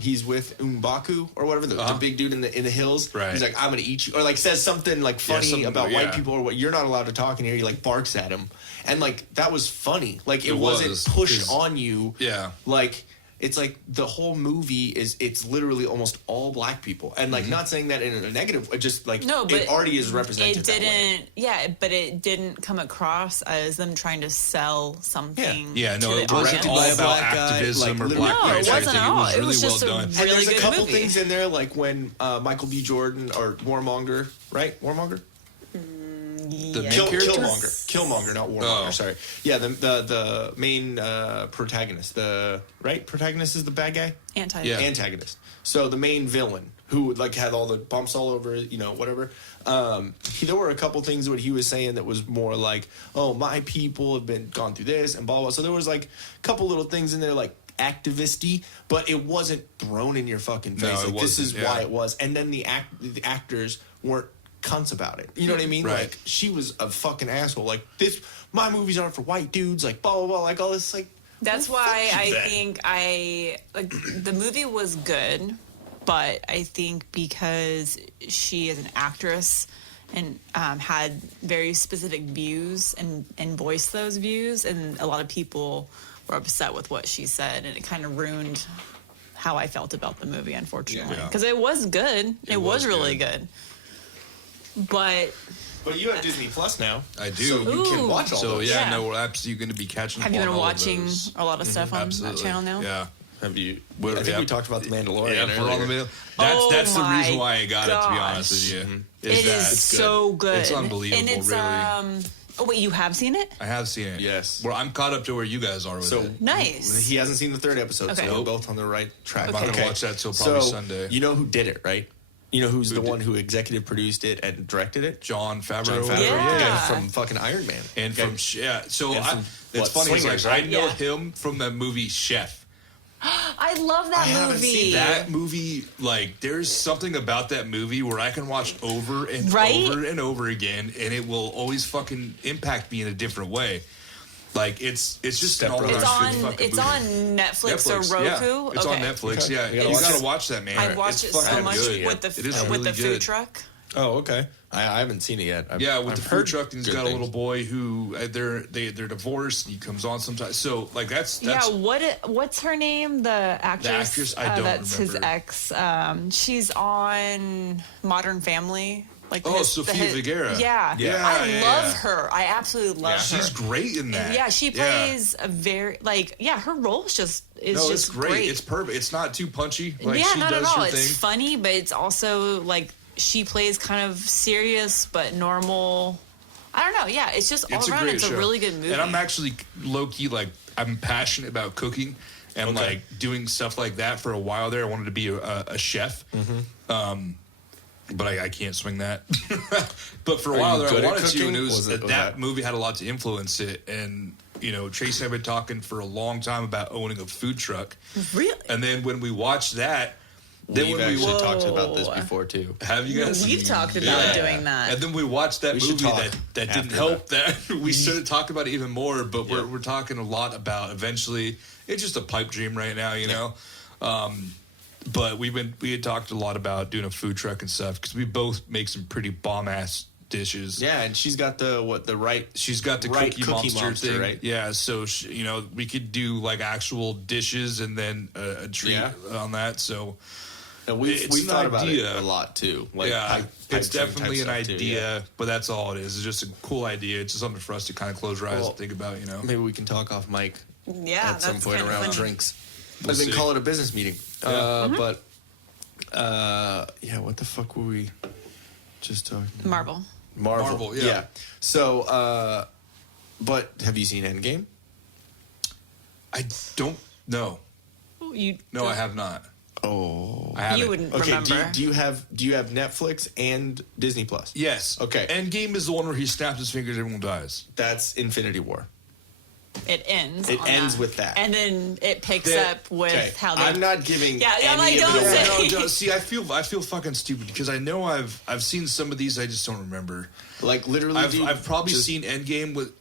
he's with M'Baku or whatever, the big dude in the hills. Right. He's like, I'm gonna eat you, or like says something like funny about white people or what. You're not allowed to talk in here. He like barks at him, and like that was funny. Like it wasn't pushed on you. Yeah. Like it's like the whole movie it's literally almost all black people, and like not saying that in a negative, just like No, but it already is represented. It didn't. Yeah, but it didn't come across as them trying to sell something. Yeah, no, to it the wasn't audience. all by a about black guy, activism like, or black No, it rights. wasn't at all. It It was was really just well a done. And really there's a good couple movie. things in there, like when Michael B. Jordan or Warmonger, right? Warmonger? The main Yeah. character? Killmonger, not Warmonger. Oh. Sorry. Yeah, the main protagonist. The protagonist is the bad guy. Yeah. Antagonist. So the main villain who like had all the bumps all over, whatever. There were a couple things what he was saying that was more like, oh, my people have gone through this and blah blah. So there was like a couple little things in there like activisty, but it wasn't thrown in your fucking face. No, it like this is wasn't, why it was. And then the actors weren't cunts about it. You know what I mean? Right. Like she was a fucking asshole. Like my movies aren't for white dudes. Like blah blah blah. Like all this like. That's well, why fuck you I then. think the movie was good, but I think because she is an actress and had very specific views and voiced those views, and a lot of people were upset with what she said, and it kind of ruined how I felt about the movie, unfortunately. Yeah. Because it was good. It was really good. But you have Disney Plus now. I do. So you can watch all those. yeah. no, we're absolutely going to be catching up have you on been all of watching those. a lot of stuff on that Absolutely. channel now? Yeah. Have you? I think we talked about the Mandalorian. Yeah, we're on the earlier. middle. Oh That's the my reason why I got it, to be gosh. honest with you. It is so good. It's unbelievable, and it's, really. Oh wait, you have seen it? I have seen it. Yes. Well, I'm caught up to where you guys are with So it. Nice. he hasn't seen the third episode, Okay. so we're both on the right track. I'm not going to watch that till probably Sunday. You know who did it, right? You know who's Who the did- one who executive produced it and directed it? John Favreau. John Favreau, Yeah. from fucking Iron Man, And Okay. from, so And from, it's what, funny, it's Swingers, like, I right? know Yeah. him from the movie Chef. I love that I haven't movie. seen That movie, like, there's something about that movie where I can watch over and Right? over and over again, and it will always fucking impact me in a different way. Like, it's just an Step Brothers. It's all-around on. good fucking It's movie. on Netflix or Roku. Yeah. It's on Okay. Netflix. Okay. Yeah, You you gotta gotta watch watch that, man. I watched It's it so fucking much good. with the It is with really the food good. truck. Oh, okay. I haven't seen it yet. With the food truck, and he's got a little boy who they're divorced, and he comes on sometimes. So like that's what's her name? The actress. The actress, I don't that's remember. His ex. She's on Modern Family. Like Sofia Vergara. Yeah. I love her. I absolutely love her. She's great in that. Yeah, she plays a very her role is just great. It's perfect. It's not too punchy. Like yeah, she not does at all. her thing. It's funny, but it's also like she plays kind of serious but normal. I don't know. Yeah, it's just all around. It's a really good movie. And I'm actually low key like I'm passionate about cooking and like doing stuff like that for a while there. I wanted to be a chef. Mm-hmm. But I can't swing that. But for a while there, I wanted to, and it was that movie had a lot to influence it. And you know, Tracy and I have been talking for a long time about owning a food truck. Really? And then when we watched that, we've actually talked about this before too. Have you guys? We've talked about doing that. And then we watched that movie that didn't help. That we started talking about it even more. But we're talking a lot about eventually. It's just a pipe dream right now, you know. But we had talked a lot about doing a food truck and stuff because we both make some pretty bomb ass dishes. Yeah, and she's got the Wright. She's got the Wright cookie monster thing, right? Yeah, so we could do like actual dishes and then a treat on that. So we've thought about it a lot too. Like it's definitely an idea, but that's all it is. It's just a cool idea. It's just something for us to kind of close our eyes and think about. You know, maybe we can talk off mic. Yeah, at some point around drinks. We'll then call it a business meeting. Yeah. What the fuck were we just talking about? Marvel, yeah. So, but have you seen Endgame? I don't know. No, I have not. Oh, I haven't. You wouldn't remember. Do you have Netflix and Disney Plus? Yes. Okay. Endgame is the one where he snaps his fingers and everyone dies. That's Infinity War. It ends. It ends with that, and then it picks up with how they. I'm not giving. Yeah, I'm like, don't say. No, see, I feel fucking stupid because I know I've seen some of these. I just don't remember. Like literally, I've probably seen Endgame with.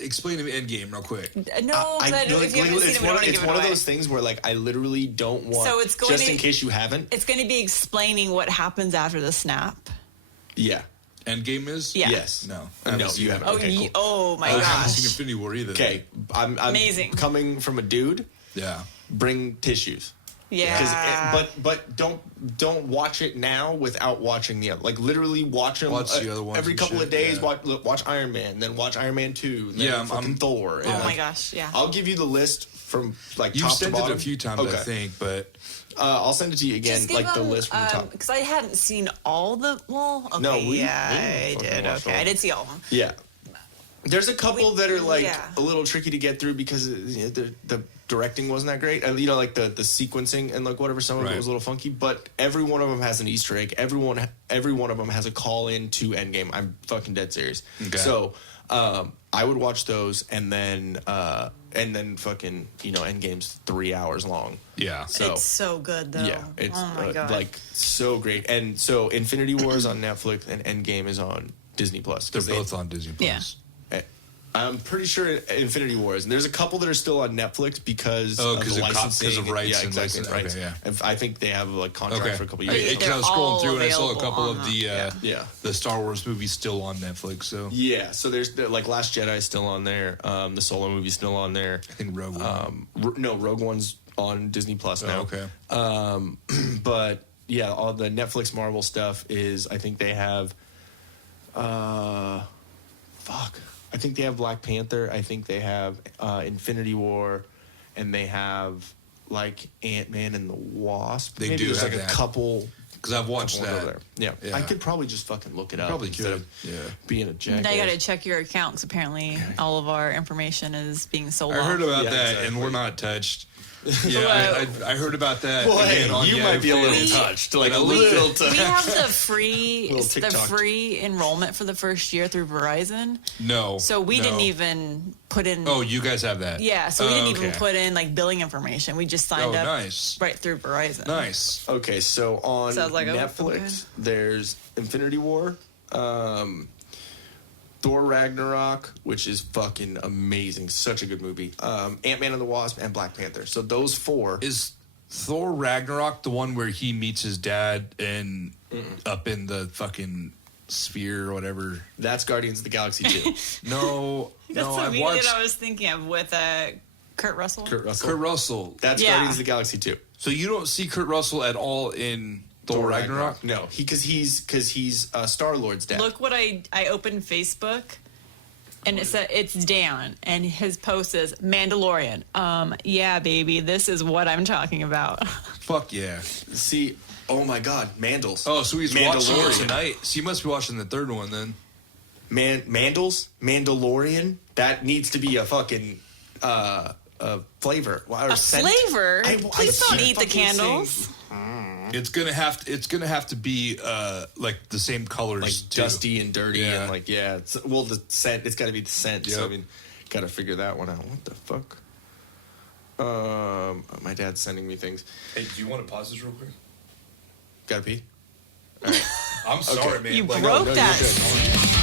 Explain to me Endgame real quick. It's one of those things where like I literally don't want. So it's going just in case you haven't. It's going to be explaining what happens after the snap. Yeah. Endgame is? Yeah. Yes. No. You haven't. Oh, Okay, cool. Oh my I gosh. haven't seen Infinity War either. Okay, I'm amazing. Coming from a dude. Yeah. Bring tissues. Yeah. But don't watch it now without watching the other. Like literally watch them the other ones every couple of days. Yeah. Watch Iron Man, then watch Iron Man 2, then fucking Thor. Oh my gosh, yeah. I'll give you the list from like You've top to sent bottom. it a few times, I think, but I'll send it to you again, like the list from the top. Because I hadn't seen all the. Well, okay, I did. Okay, I did see all of them. Yeah. There's a couple that are like a little tricky to get through because the directing wasn't that great. And like the sequencing and like whatever, some of it was a little funky. But every one of them has an Easter egg. Every one of them has a call in to Endgame. I'm fucking dead serious. Okay. So I would watch those and then fucking Endgame's 3 hours long. Yeah. So it's so good though. Yeah. It's oh my God. like so great. And so Infinity War is on Netflix and Endgame is on Disney Plus. They're both on Disney Plus. Yeah. I'm pretty sure Infinity War is. And there's a couple that are still on Netflix because of the licensing. Because of rights. Yeah, exactly. And rights. Okay, yeah. I think they have like contract for a couple years. Because I was scrolling through and I saw a couple of the Star Wars movies still on Netflix. So yeah, so there's like Last Jedi still on there. The Solo movie's still on there. I think Rogue One. Rogue One's on Disney Plus now. Okay. But yeah, all the Netflix Marvel stuff is. I think they have. I think they have Black Panther. I think they have Infinity War, and they have like Ant-Man and the Wasp. They Maybe do there's have like that. a couple. Because I've watched that. There. Yeah, I could probably just fucking look it up. Probably could. Being a jackass. Now you got to check your account because apparently all of our information is being sold. I heard about that, exactly. and we're not touched. Yeah, I heard about that. Well, hey, again, you might be a little touched, like a little touched. We have the free enrollment for the first year through Verizon. No, so we didn't even put in. Oh, you guys have that? Yeah, so we didn't even put in like billing information. We just signed up right through Verizon. Nice. Okay, so on Netflix, there's Infinity War. Thor Ragnarok, which is fucking amazing. Such a good movie. Ant-Man and the Wasp and Black Panther. So those four. Is Thor Ragnarok the one where he meets his dad and up in the fucking sphere or whatever. That's Guardians of the Galaxy 2. No, That's the I've movie watched that I was thinking of with Kurt Russell. Kurt Russell. Kurt Russell. That's Guardians of the Galaxy 2. So you don't see Kurt Russell at all in Thor Ragnarok? No, because he's Star-Lord's dad. Look what I opened Facebook, and it's Dan, and his post is Mandalorian. Yeah, baby, this is what I'm talking about. Fuck yeah. See, oh my God, Mandles. Oh, so he's watching it Mandalorian. tonight. So you must be watching the third one then. Mandalorian. That needs to be a fucking flavor. A flavor? Please don't eat the candles. It's gonna have to be like the same colors, Like too. dusty and dirty Yeah. and like the scent. It's got to be the scent. Yep. So I mean, got to figure that one out. What the fuck? My dad's sending me things. Hey, do you want to pause this real quick? Gotta pee. I'm sorry, man. You Like, broke no, that. you're good.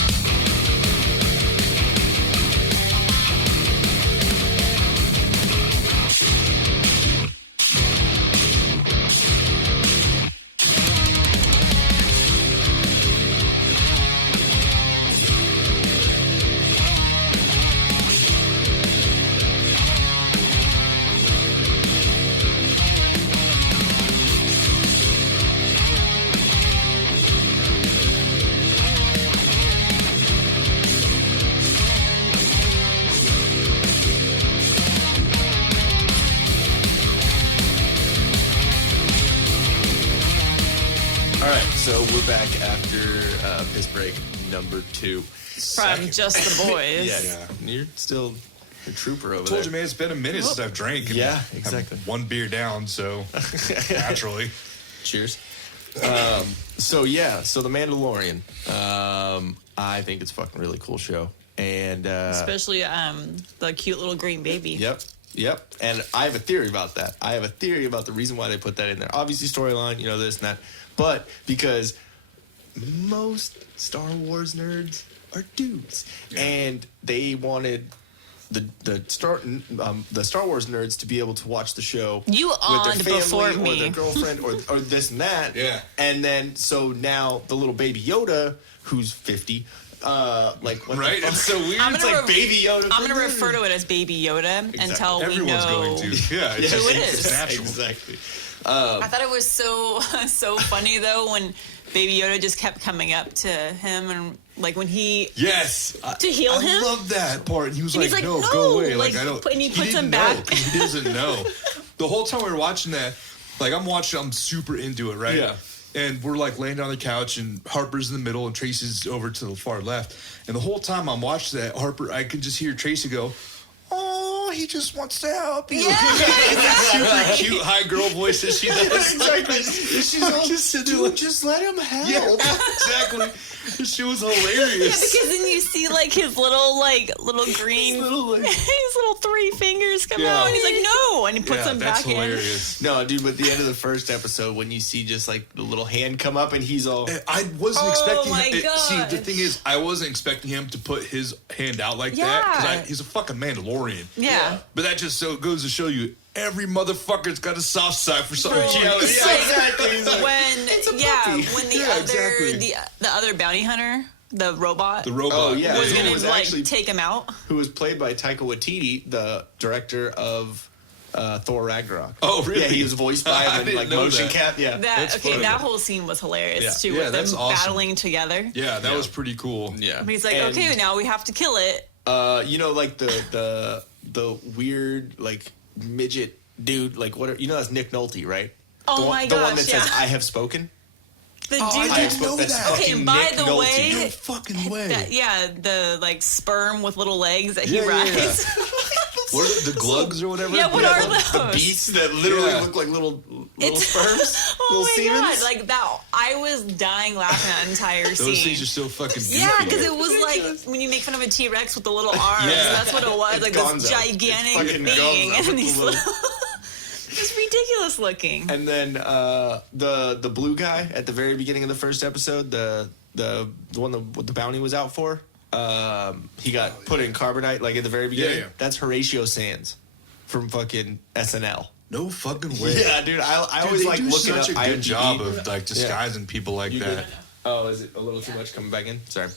All right, so we're back after piss break number 2. From Just the Boys. Yeah. You're still a trooper over I told there. you, man, it's been a minute since I've drank. And Yeah, I'm exactly. one beer down, so naturally. Cheers. So The Mandalorian. I think it's a fucking really cool show. And Especially the cute little green baby. Yep. And I have a theory about that. I have a theory about the reason why they put that in there. Obviously, storyline, this and that. But because most Star Wars nerds are dudes. Yeah. And they wanted the Star Wars nerds to be able to watch the show You with on their family before or me. their girlfriend or this and that. Yeah. And then so now the little baby Yoda, who's 50, like what Right? the fuck? It's so weird. I'm It's gonna like baby Yoda. I'm going to refer to it as Baby Yoda until we Everyone's know going to. Yeah, it's who just, it it's is. natural. Exactly. I thought it was so funny though when Baby Yoda just kept coming up to him and like when he Yes. to heal him. I love that part. And he was And like, he's like, no, "No," go away. like, I don't. and he puts didn't him know. back. He doesn't know. The whole time we were watching that, like I'm super into it, right? Yeah. And we're like laying down on the couch, and Harper's in the middle, and Tracy's over to the far left. And the whole time I'm watching that, I can just hear Tracy go, "Oh, he just wants to help you." Yeah. That super cute high girl voice that she does. Exactly. She's all just sitting there like, just let him help. yeah, exactly. She was Yeah, hilarious. because then you see like his little green his little 3 fingers come Yeah. out and he's like no and he puts them that's back hilarious. No, dude, but at the end of the first episode, when you see just like the little hand come up and he's all. I wasn't expecting my him. See, God. the thing is, I wasn't expecting him to put his hand out like that Yeah. because he's a fucking Mandalorian. in. Yeah. But that just so goes to show you, every motherfucker's got a soft side for something Well, cute. it's Yeah, like exactly. He's like, when the Yeah, other exactly. the other bounty hunter, the robot, The robot. Oh, yeah. was It gonna was like actually- take him out. who was played by Taika Waititi, the director of Thor Ragnarok. Oh, really? Yeah, he was voiced by I him and didn't like know motion that. cap. Yeah. That funny. that whole scene was hilarious Yeah. too, Yeah, with that's them awesome. battling together. Yeah, that was pretty cool. Yeah. But he's like, And, okay, now we have to kill it. like the weird like midget dude, like what? That's Nick Nolte, right? Oh the one, my the one gosh, that yeah. says "I have spoken." The Oh, dude I that didn't know That's that. Okay, fucking by Nick the Nolte. way, No fucking way. the like sperm with little legs that Yeah, he yeah, rides. What are the glugs or whatever? Yeah, what are The those? beasts that literally Yeah. look like little It's- sperms, Oh little my semens. god, like that! I was dying laughing that entire Those scene. things are so fucking goofy. Yeah, because it was like when you make fun of a T-Rex with the little arms. Yeah. That's what it was, It's like Gonzo. this It's gigantic fucking thing, Gonzo with and the these little- little. It's ridiculous looking. And then the blue guy at the very beginning of the first episode, the one the bounty was out for, he got put in carbonite like at the very beginning. Yeah. That's Horatio Sands from fucking SNL. No fucking way. Yeah, dude. I Dude, always they like do looking such up a good IMDb. job of like disguising people like You that. Oh, is it a little too much coming back in? Sorry.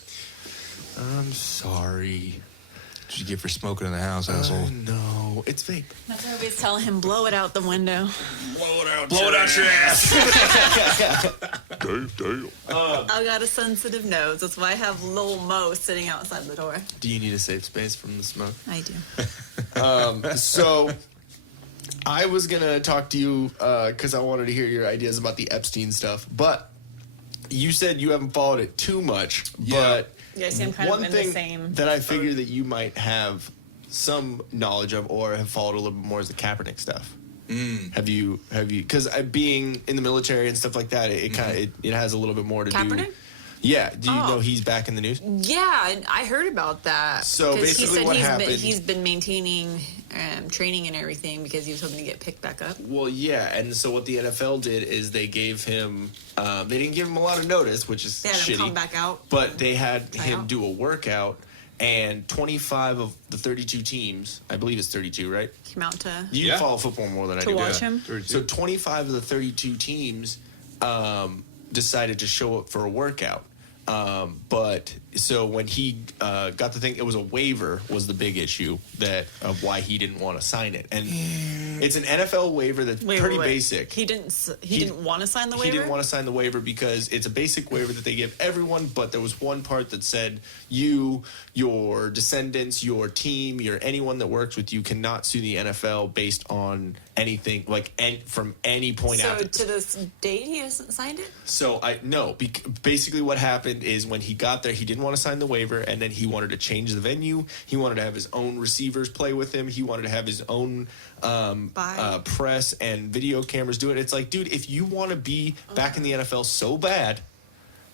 I'm sorry. What'd you get for smoking in the house, asshole? No, it's vape. That's why everybody's telling him, blow it out the window. Blow it out your ass. Damn. I got a sensitive nose. That's why I have Lil Mo sitting outside the door. Do you need a safe space from the smoke? I do. So I was going to talk to you because I wanted to hear your ideas about the Epstein stuff. But you said you haven't followed it too much. But yeah, I see I'm kind of in the same. that I figure that you might have some knowledge of or have followed a little bit more is the Kaepernick stuff. Have you? Because being in the military and stuff like that, it kind of it has a little bit more to do. Kaepernick? Yeah. Do you know he's back in the news? Yeah, and I heard about that. So 'Cause basically, he said what happened? he's been maintaining training and everything because he was hoping to get picked back up. Well, yeah, and so what the NFL did is they gave him. They didn't give him a lot of notice, which is They had shitty. him come back out. But they had him out. do a workout, and 25 of the 32 teams, I believe it's 32, right? Came out to You follow football more than I do. watch him. 32. So 25 of the 32 teams decided to show up for a workout. But so when he got the thing, it was a waiver was the big issue of why he didn't want to sign it, and it's an NFL waiver that's pretty basic. He didn't want to sign the waiver. He didn't want to sign the waiver because it's a basic waiver that they give everyone, but there was one part that said you, your descendants, your team, anyone that works with you cannot sue the NFL based on anything from any point out. So to this date, he hasn't signed it. So basically what happened is when he got there, he didn't want to sign the waiver, and then he wanted to change the venue. He wanted to have his own receivers play with him. He wanted to have his own press and video cameras do it. It's like, dude, if you want to be back in the NFL so bad,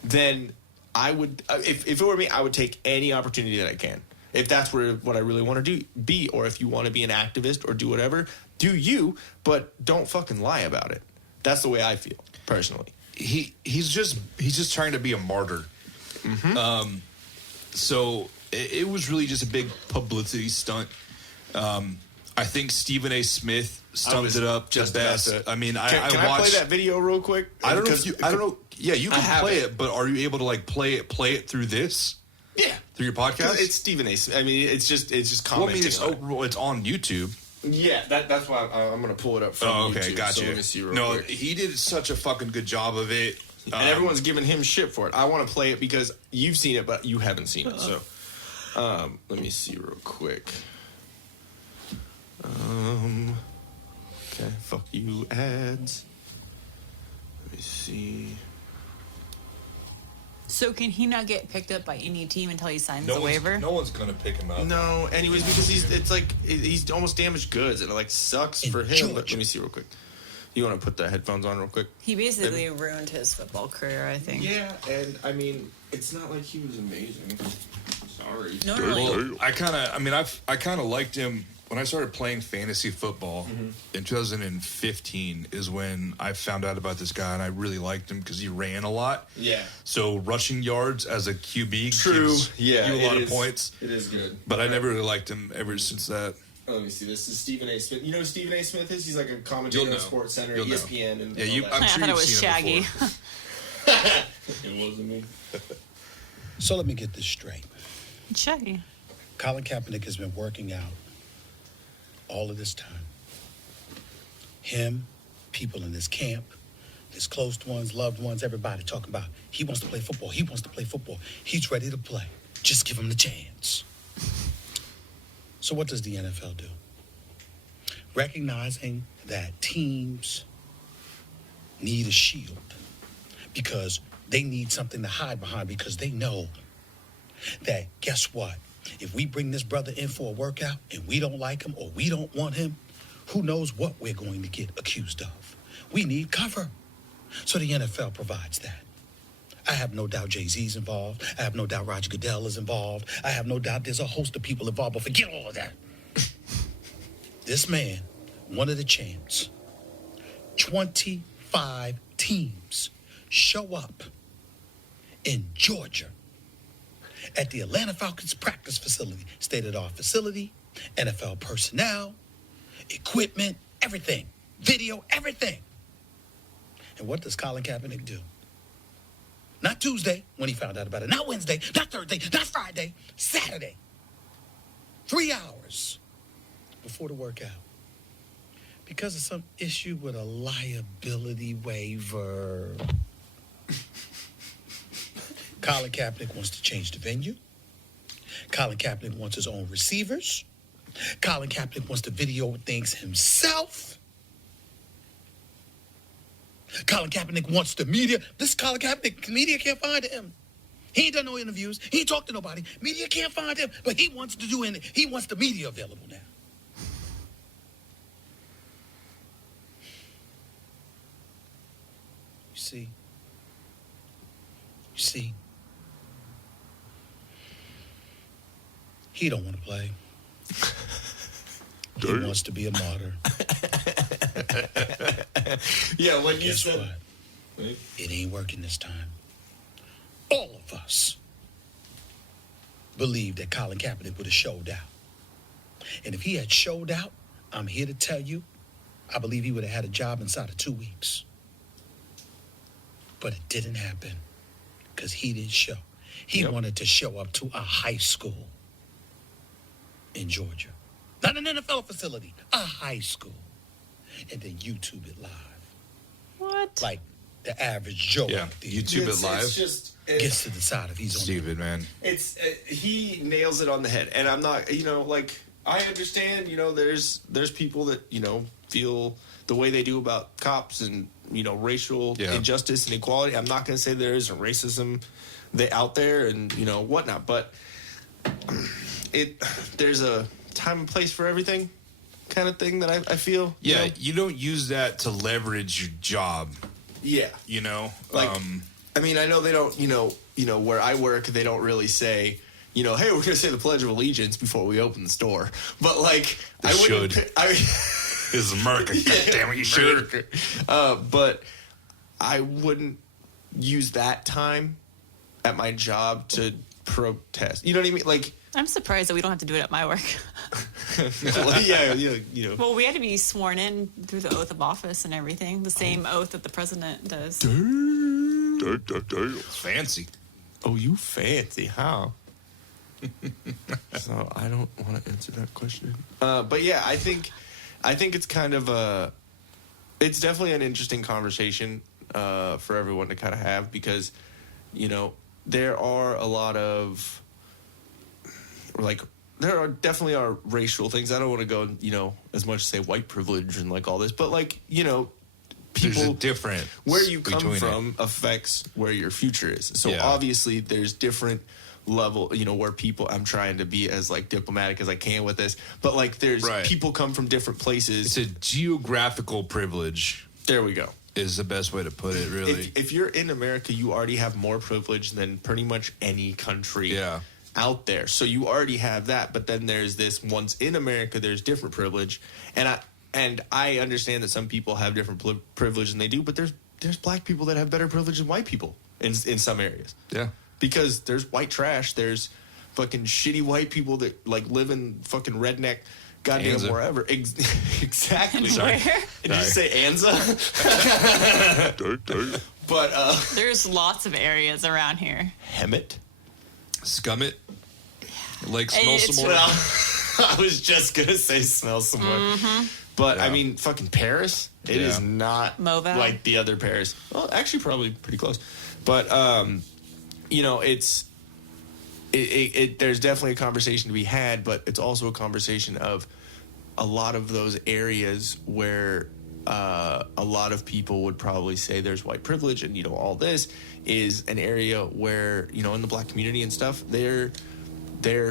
then I would. If it were me, I would take any opportunity that I can. If that's what I really want to be, or if you want to be an activist or do whatever, do you, but don't fucking lie about it. That's the way I feel personally. He's just trying to be a martyr. Mm-hmm. So it was really just a big publicity stunt. I think Stephen A. Smith summed it up just best. I mean, can I I watched play that video real quick? I don't know if I don't know. Yeah, you can play it, but are you able to play it through this? Yeah, through your podcast. It's Stephen A. Smith. I mean, it's just commenting. It's on YouTube. Yeah, that's why I'm going to pull it up from YouTube. Okay, gotcha. So let me see real quick. He did such a fucking good job of it. And everyone's giving him shit for it. I want to play it because you've seen it, but you haven't seen it. So let me see real quick. Okay, fuck you, ads. Let me see. So can he not get picked up by any team until he signs the waiver? No one's gonna pick him up. No, anyways, because he's almost damaged goods, and it sucks for him. But let me see real quick. You want to put the headphones on real quick? He basically ruined his football career, I think. Yeah, and I mean, it's not like he was amazing. Sorry. No, really. Well, I kind of liked him when I started playing fantasy football in 2015 is when I found out about this guy, and I really liked him because he ran a lot. Yeah. So rushing yards as a QB gives you a lot of points. It is good. But I never really liked him ever since that. Oh, let me see. This is Stephen A. Smith. You know who Stephen A. Smith is? He's like a commentator on Sports Center, ESPN, and all that. I'm sure I thought it you've was seen Shaggy. him before. It wasn't me. So let me get this straight. Shaggy. Colin Kaepernick has been working out all of this time. Him, people in his camp, his close ones, loved ones, everybody talking about he wants to play football. He wants to play football. He's ready to play. Just give him the chance. So what does the NFL do? Recognizing that teams need a shield because they need something to hide behind because they know that, guess what? If we bring this brother in for a workout and we don't like him or we don't want him, who knows what we're going to get accused of. We need cover. So the NFL provides that. I have no doubt Jay-Z's involved. I have no doubt Roger Goodell is involved. I have no doubt there's a host of people involved, but forget all of that. This man, one of the champs, 25 teams show up in Georgia at the Atlanta Falcons practice facility, state-of-the-art facility, NFL personnel, equipment, everything, video, everything. And what does Colin Kaepernick do? Not Tuesday when he found out about it. Not Wednesday. Not Thursday. Not Friday. Saturday. 3 hours before the workout. Because of some issue with a liability waiver. Colin Kaepernick wants to change the venue. Colin Kaepernick wants his own receivers. Colin Kaepernick wants to video things himself. Colin Kaepernick wants the media. This Colin Kaepernick, media can't find him. He ain't done no interviews. He ain't talked to nobody. Media can't find him. But he wants to do it. He wants the media available now. You see, he don't want to play. He wants to be a martyr. Yeah, when you Guess said... what? It ain't working this time. All of us believe that Colin Kaepernick would have showed out. And if he had showed out, I'm here to tell you, I believe he would have had a job inside of 2 weeks. But it didn't happen because he didn't show. He wanted to show up to a high school in Georgia. Not an NFL facility, a high school. And then YouTube it live. What? Like the average Joe out there YouTube it live. It's just... gets to decide if he's on Stupid, man. It's he nails it on the head, and I'm not, like, I understand, there's people that feel the way they do about cops and racial injustice and equality. I'm not going to say there isn't racism out there and whatnot, but there's a time and place for everything, kind of thing that I feel. Yeah, you don't use that to leverage your job. Yeah, like. I mean, I know they don't, where I work, they don't really say, hey, we're going to say the Pledge of Allegiance before we open the store. But, like, They should. This is America. Damn it, you should. But I wouldn't use that time at my job to protest. You know what I mean? Like, I'm surprised that we don't have to do it at my work. well, yeah. Well, we had to be sworn in through the oath of office and everything, the same oath that the president does. Fancy. Oh, you fancy, huh? So I don't want to answer that question. But yeah, I think it's kind of it's definitely an interesting conversation for everyone to kind of have because, there are a lot of there definitely are racial things. I don't want to go, as much as say white privilege and like all this, but like, people, there's a difference where you come from affects where your future is. So obviously there's different level, where people, I'm trying to be as like diplomatic as I can with this, but like there's people come from different places. It's a geographical privilege. There we go. Is the best way to put it, really. If you're in America, you already have more privilege than pretty much any country out there. So you already have that, but then there's this, once in America, there's different privilege. And I understand that some people have different privilege than they do, but there's black people that have better privilege than white people in some areas. Yeah. Because there's white trash, there's fucking shitty white people that like live in fucking redneck goddamn Anza. Wherever. Exactly. Where? Did you say Anza? But there's lots of areas around here. Hemet? Scum it. Like smell some more. Well, I was just gonna say smell some more. Mm-hmm. But I mean, fucking Paris. It is not Mova. Like the other Paris. Well, actually, probably pretty close. But there's definitely a conversation to be had. But it's also a conversation of a lot of those areas where a lot of people would probably say there's white privilege, and all this is an area where in the black community and stuff, their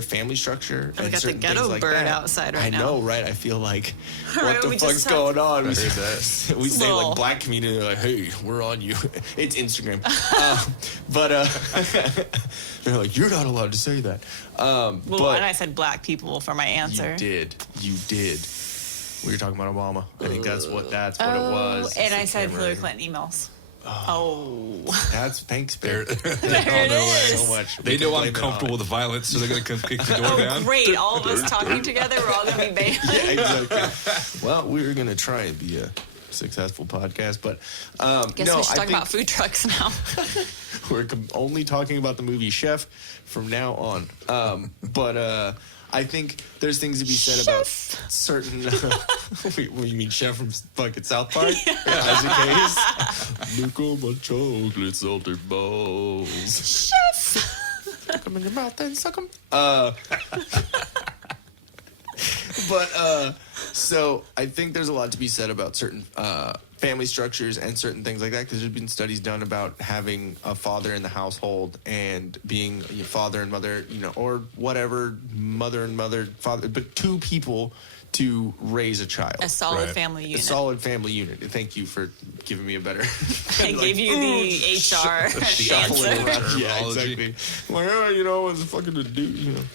family structure and got certain the ghetto things like bird that. outside right now. I know, right? I feel like Right, what the fuck's going on? We heard that. We say like black community, they're like, hey, we're on you. It's Instagram, but they're like, you're not allowed to say that. Well, but and I said black people for my answer. You did. We were talking about Obama. I think that's what it was. And I said Hillary Clinton emails. Oh. That's thanks, Bear. There it is. So much. They know I'm comfortable with violence, so they're going to come kick the door down. Great. All of us talking together, we're all going to be banned. Yeah, exactly. Well, we were going to try and be a successful podcast. But Guess we should talk about food trucks now. We're only talking about the movie Chef from now on. But I think there's things to be said about certain. Wait, what, you mean Chef from fucking South Park? Isaac Hayes. Look at my chocolate salted balls. Chef. Stick them in your mouth and suck them. So I think there's a lot to be said about certain family structures and certain things like that, because there's been studies done about having a father in the household and being your father and mother, or whatever, mother and mother, father, but two people to raise a child. A solid family unit. A solid family unit. Thank you for giving me a better. I gave you the HR. Yeah, exactly. Like, it's fucking a dude,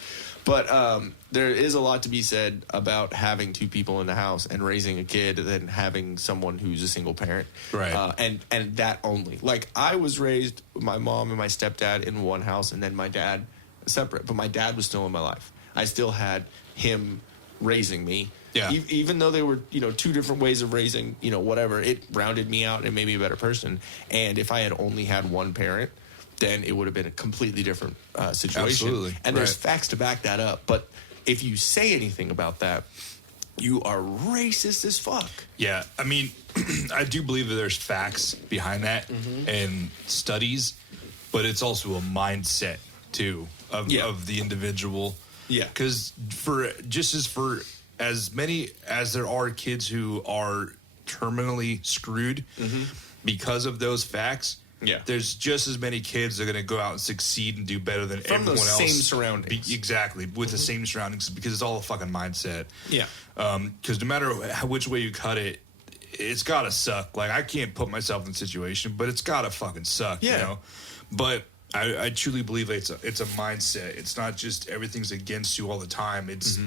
But there is a lot to be said about having two people in the house and raising a kid than having someone who's a single parent. Right. And that only. Like, I was raised, my mom and my stepdad in one house, and then my dad separate. But my dad was still in my life. I still had him raising me. Yeah. Even though they were, two different ways of raising, whatever, it rounded me out and made me a better person. And if I had only had one parent, then it would have been a completely different situation. Absolutely. And there's facts to back that up. But if you say anything about that, you are racist as fuck. Yeah. I mean, I do believe that there's facts behind that and studies, but it's also a mindset, too, of the individual. Yeah. Because for as many as there are kids who are terminally screwed because of those facts, there's just as many kids that are going to go out and succeed and do better than from everyone else. From the same surroundings. Exactly, with the same surroundings, because it's all a fucking mindset. Yeah. Because no matter which way you cut it, it's got to suck. Like, I can't put myself in a situation, but it's got to fucking suck, But I truly believe it's a mindset. It's not just everything's against you all the time. It's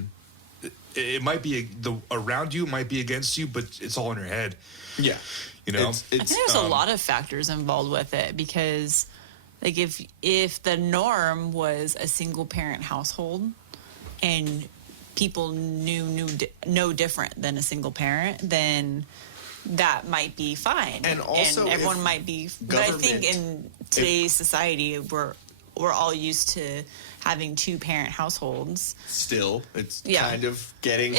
it might be around you might be against you, but it's all in your head. Yeah. I think there's a lot of factors involved with it, because like if the norm was a single parent household and people know different than a single parent, then that might be fine. And also everyone might be, but I think in today's society we're all used to having two parent households. Still, it's kind of getting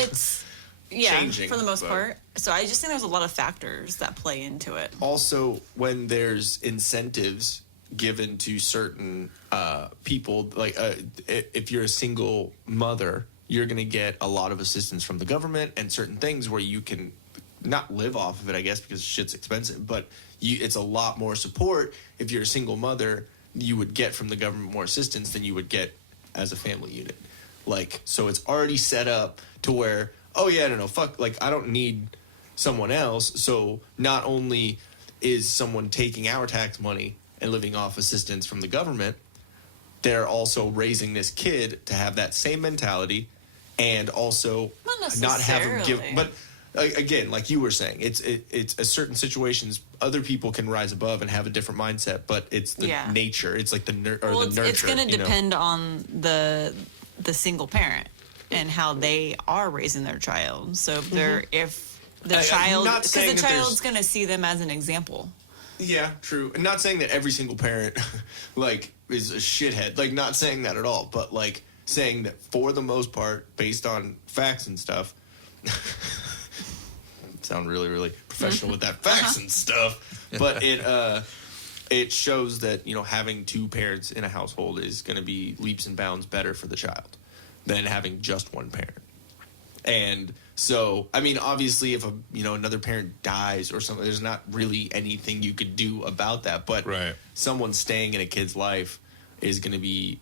changing for the most part. So I just think there's a lot of factors that play into it. Also, when there's incentives given to certain people, like if you're a single mother, you're going to get a lot of assistance from the government and certain things where you can not live off of it, I guess, because shit's expensive, but it's a lot more support. If you're a single mother, you would get from the government more assistance than you would get as a family unit. Like, so it's already set up to where, fuck, like, I don't need someone else. So not only is someone taking our tax money and living off assistance from the government, they're also raising this kid to have that same mentality and also not have him give. But again, like you were saying, it's a certain situations other people can rise above and have a different mindset, but it's the nature. It's like the nurture. It's going to depend on the single parent and how they are raising their child. So if the child's going to see them as an example. Yeah, true. And not saying that every single parent like is a shithead. Like, not saying that at all, but like saying that for the most part, based on facts and stuff. Sound really, really professional with that facts and stuff, but it shows that having two parents in a household is going to be leaps and bounds better for the child than having just one parent. And so, I mean, obviously, if another parent dies or something, there's not really anything you could do about that. But someone staying in a kid's life is going to be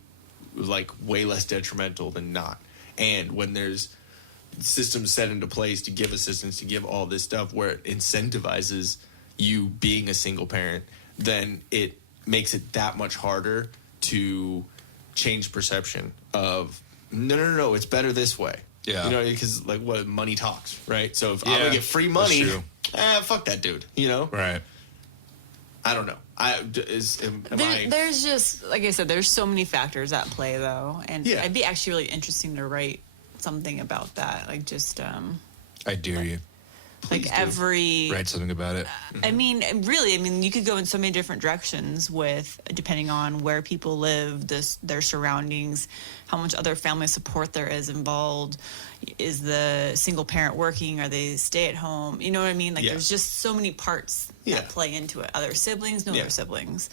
like way less detrimental than not. And when there's systems set into place to give assistance, to give all this stuff where it incentivizes you being a single parent, then it makes it that much harder to change perception of no, it's better this way. Yeah. Because like what money talks, right? So if I'm gonna get free money, fuck that dude, Right. I don't know. There's just, like I said, there's so many factors at play though. And it'd be actually really interesting to write something about that, like just I dare you. Like every write something about it. I mean, really, you could go in so many different directions with depending on where people live, their surroundings, how much other family support there is involved. Is the single parent working? Are they stay at home? You know what I mean? Like there's just so many parts that play into it. Other siblings, no other siblings.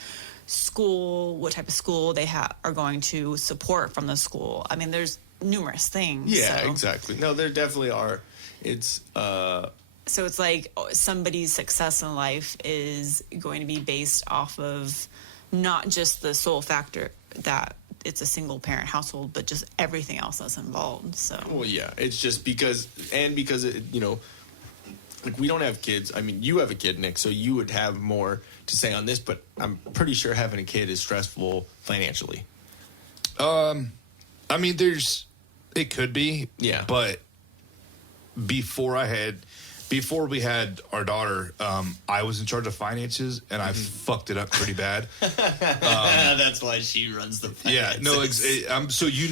School, what type of school they are going to support from the school. I mean, there's numerous things. Yeah, exactly. No, there definitely are. It's so it's like somebody's success in life is going to be based off of not just the sole factor that it's a single parent household, but just everything else that's involved. So well, yeah, it's just because it, like we don't have kids. I mean, you have a kid, Nick, so you would have more to say on this, but I'm pretty sure having a kid is stressful financially. I mean, it could be, but before we had our daughter, I was in charge of finances, and I fucked it up pretty bad. That's why she runs the finances. Yeah, no, so I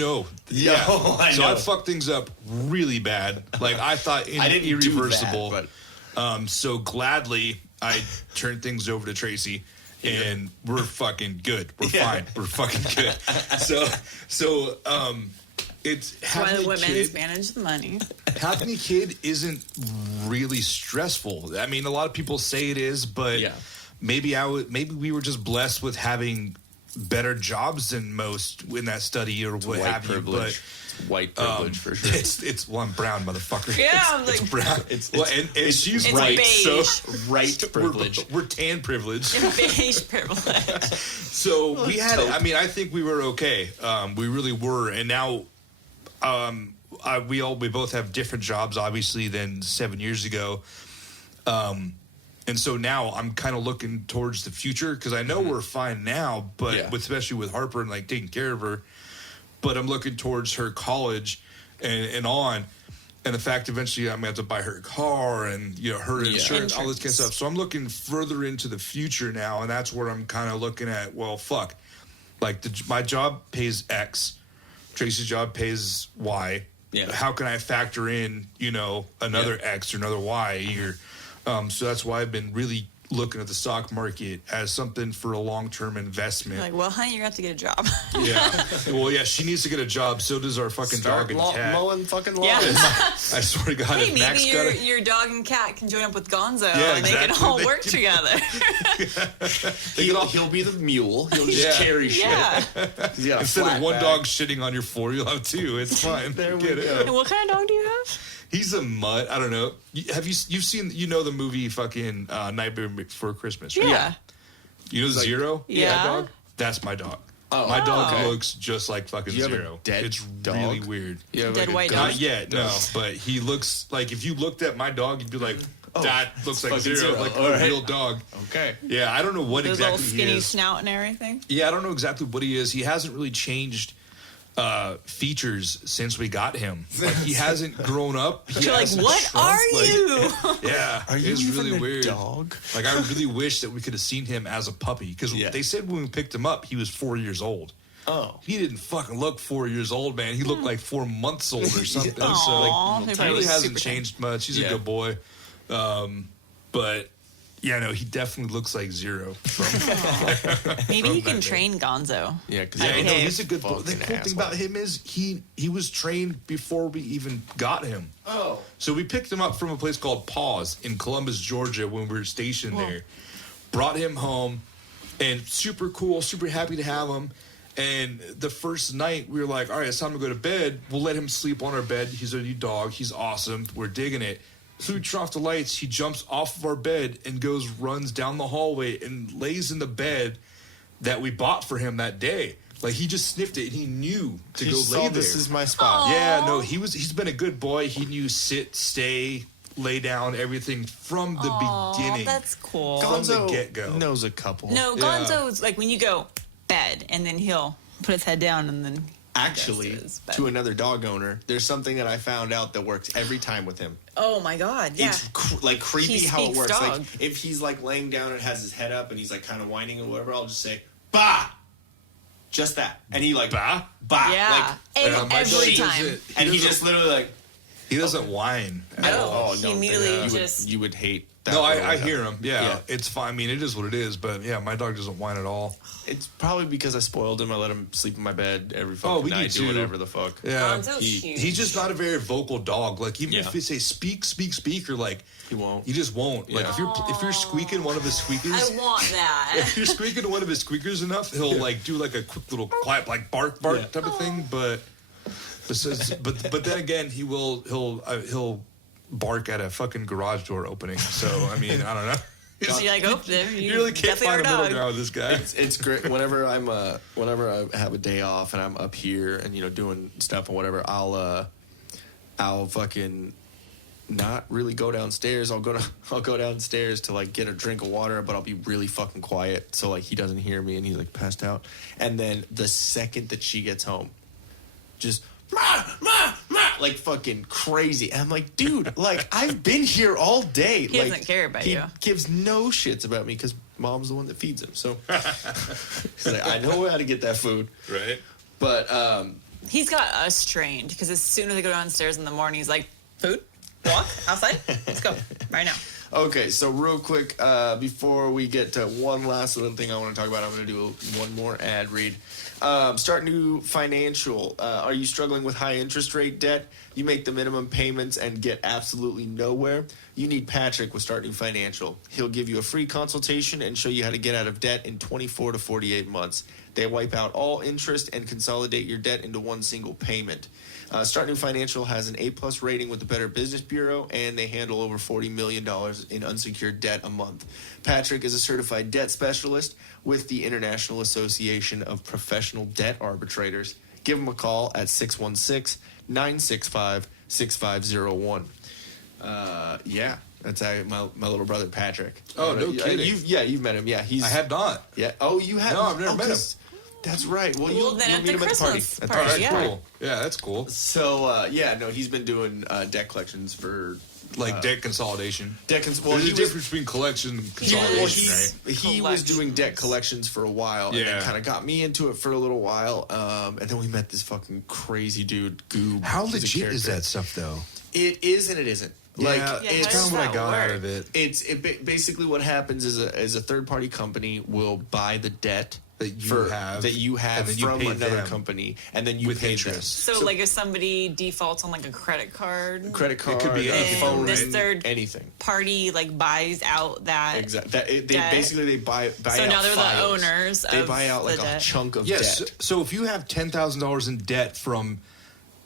know. I fucked things up really bad. Like I thought, I didn't irreversible. do that, but so gladly, I turned things over to Tracy, and we're fucking good. We're fine. We're fucking good. So it's why the women's manage the money. Having a kid isn't really stressful. I mean, a lot of people say it is, but maybe we were just blessed with having better jobs than most in that study or what have you. But white privilege for sure. I'm brown, motherfucker. Yeah, I'm it's like brown. And she's it's white, beige. So right privilege. We're tan privilege. Beige privilege. So we had. I mean, I think we were okay. We really were, and now. We both have different jobs, obviously, than 7 years ago. And so now I'm kind of looking towards the future because I know we're fine now, but especially with Harper and like taking care of her. But I'm looking towards her college and on, and the fact eventually I'm going to have to buy her a car and her insurance, all this kind of stuff. So I'm looking further into the future now, and that's where I'm kind of looking at. Well, fuck, like my job pays X. Tracy's job pays Y. Yeah. How can I factor in, another X or another Y a year? So that's why I've been really looking at the stock market as something for a long-term investment. Like, well, honey, you're going to have to get a job. Yeah. Well, yeah, she needs to get a job. So does our fucking dog and cat. Mowing fucking lawns. Yeah. I swear to God, hey, if Max maybe your dog and cat can join up with Gonzo and exactly. they can all work together. He'll be the mule. He'll just carry shit. Yeah. Instead of one dog shitting on your floor, you'll have two. It's fine. There we go. And what kind of dog do you have? He's a mutt. I don't know. You've seen the movie fucking Nightmare Before Christmas, right? Yeah. You know Zero? Yeah. That dog? That's my dog. Oh, my dog looks just like fucking Zero. It's dog? really weird. Dead white dog? Not yet, no. But he looks like, if you looked at my dog, you'd be like, that looks like Zero, like a real dog. Okay. Yeah, I don't know what Those exactly little skinny he is. snout and everything? Yeah, I don't know exactly what he is. He hasn't really changed features since we got him. Like, he hasn't grown up. You're like, what are you? Yeah, are you it's even really a weird. Dog? Like, I really wish that we could have seen him as a puppy because they said when we picked him up, he was 4 years old. Oh, he didn't fucking look 4 years old, man. He looked like 4 months old or something. Aww, so he really hasn't changed much. He's a good boy, but. Yeah, no, he definitely looks like Zero. Maybe you can train Gonzo. Yeah, because he's a good boy. The cool thing about him is he was trained before we even got him. Oh. So we picked him up from a place called Paws in Columbus, Georgia when we were stationed there. Brought him home, and super cool, super happy to have him. And the first night, we were like, all right, it's time to go to bed. We'll let him sleep on our bed. He's a new dog. He's awesome. We're digging it. So we turn off the lights. He jumps off of our bed and runs down the hallway and lays in the bed that we bought for him that day. Like, he just sniffed it and he knew to go lay there. This is my spot. Aww. Yeah, no, he's been a good boy. He knew sit, stay, lay down, everything from the beginning. That's cool. From the Gonzo get-go. knows a couple. No, Gonzo is like when you go bed and then he'll put his head down and then. Actually, to another dog owner, there's something that I found out that works every time with him. Oh my God! Yeah, it's creepy how it works. Dog. Like if he's like laying down and has his head up and he's like kind of whining or whatever, I'll just say "bah," just that, and he like bah. Yeah, like every time. And he just literally like he doesn't whine at all. Oh, he no, immediately you would hate that. No, I hear him. Yeah, Yeah. it's fine. I mean, it is what it is. But yeah, my dog doesn't whine at all. It's probably because I spoiled him. I let him sleep in my bed every fucking we night, do do too. whatever the fuck. Yeah, Gonzo's huge. he's just not a very vocal dog. Like even Yeah. if you say speak, or like He won't. he just won't. Like Yeah. if you're squeaking one of his squeakers, I want that. if you're squeaking one of his squeakers enough, he'll like do like a quick little quiet like bark Yeah. type of thing. But but then again, he'll bark at a fucking garage door opening. So I mean, I don't know. So you're like, oh, there You really can't find a definitely are middle ground with this guy. It's great. Whenever I have a day off and I'm up here and doing stuff and whatever, I'll fucking not really go downstairs. I'll go downstairs to like get a drink of water, but I'll be really fucking quiet so like he doesn't hear me and he's like passed out. And then the second that she gets home, just like fucking crazy. And I'm like, dude, like I've been here all day. He like, doesn't care about he you. gives no shits about me because mom's the one that feeds him. So he's like, I know how to get that food. Right. But He's got us trained because as soon as I go downstairs in the morning, he's like, food, walk, outside, let's go, right now. okay, so real quick, before we get to one last little thing I want to talk about, I'm going to do one more ad read. Start New Financial. Are you struggling with high interest rate debt? You make the minimum payments and get absolutely nowhere? You need Patrick with Start New Financial. He'll give you a free consultation and show you how to get out of debt in 24 to 48 months. They wipe out all interest and consolidate your debt into one single payment. Start New Financial has an A+ rating with the Better Business Bureau, and they handle over $40 million in unsecured debt a month. Patrick is a certified debt specialist with the International Association of Professional Debt Arbitrators. Give him a call at 616-965-6501. Yeah, that's my little brother Patrick. Oh, no kidding. You've met him. Yeah, he's. I have not. Yeah. Oh, you have. No, I've never met him. That's right. Well, Well, you'll then meet at him the at the party. Christmas At the party, party. yeah. Cool. Yeah, that's cool. So he's been doing debt collections for Like debt consolidation. Well, There's he a difference between collection and consolidation, right? he was doing debt collections for a while, and Yeah. then kind of got me into it for a little while. And then we met this fucking crazy dude, Goob. How He's a legit is character. that stuff, though? It is and it isn't. Like yeah, Yeah, it's how kind does of what I that got out work? of it. basically what happens is a third party company will buy the debt That you have, and then you from pay another them company, and then you with pay interest. them. So, like, if somebody defaults on like a credit card, Credit card, could be anything, phone, this third anything. party like buys out that. Exactly. Debt. They buy So out now they're the files. owners They of buy out like the a debt. chunk of Yes. debt. So if you have $10,000 in debt from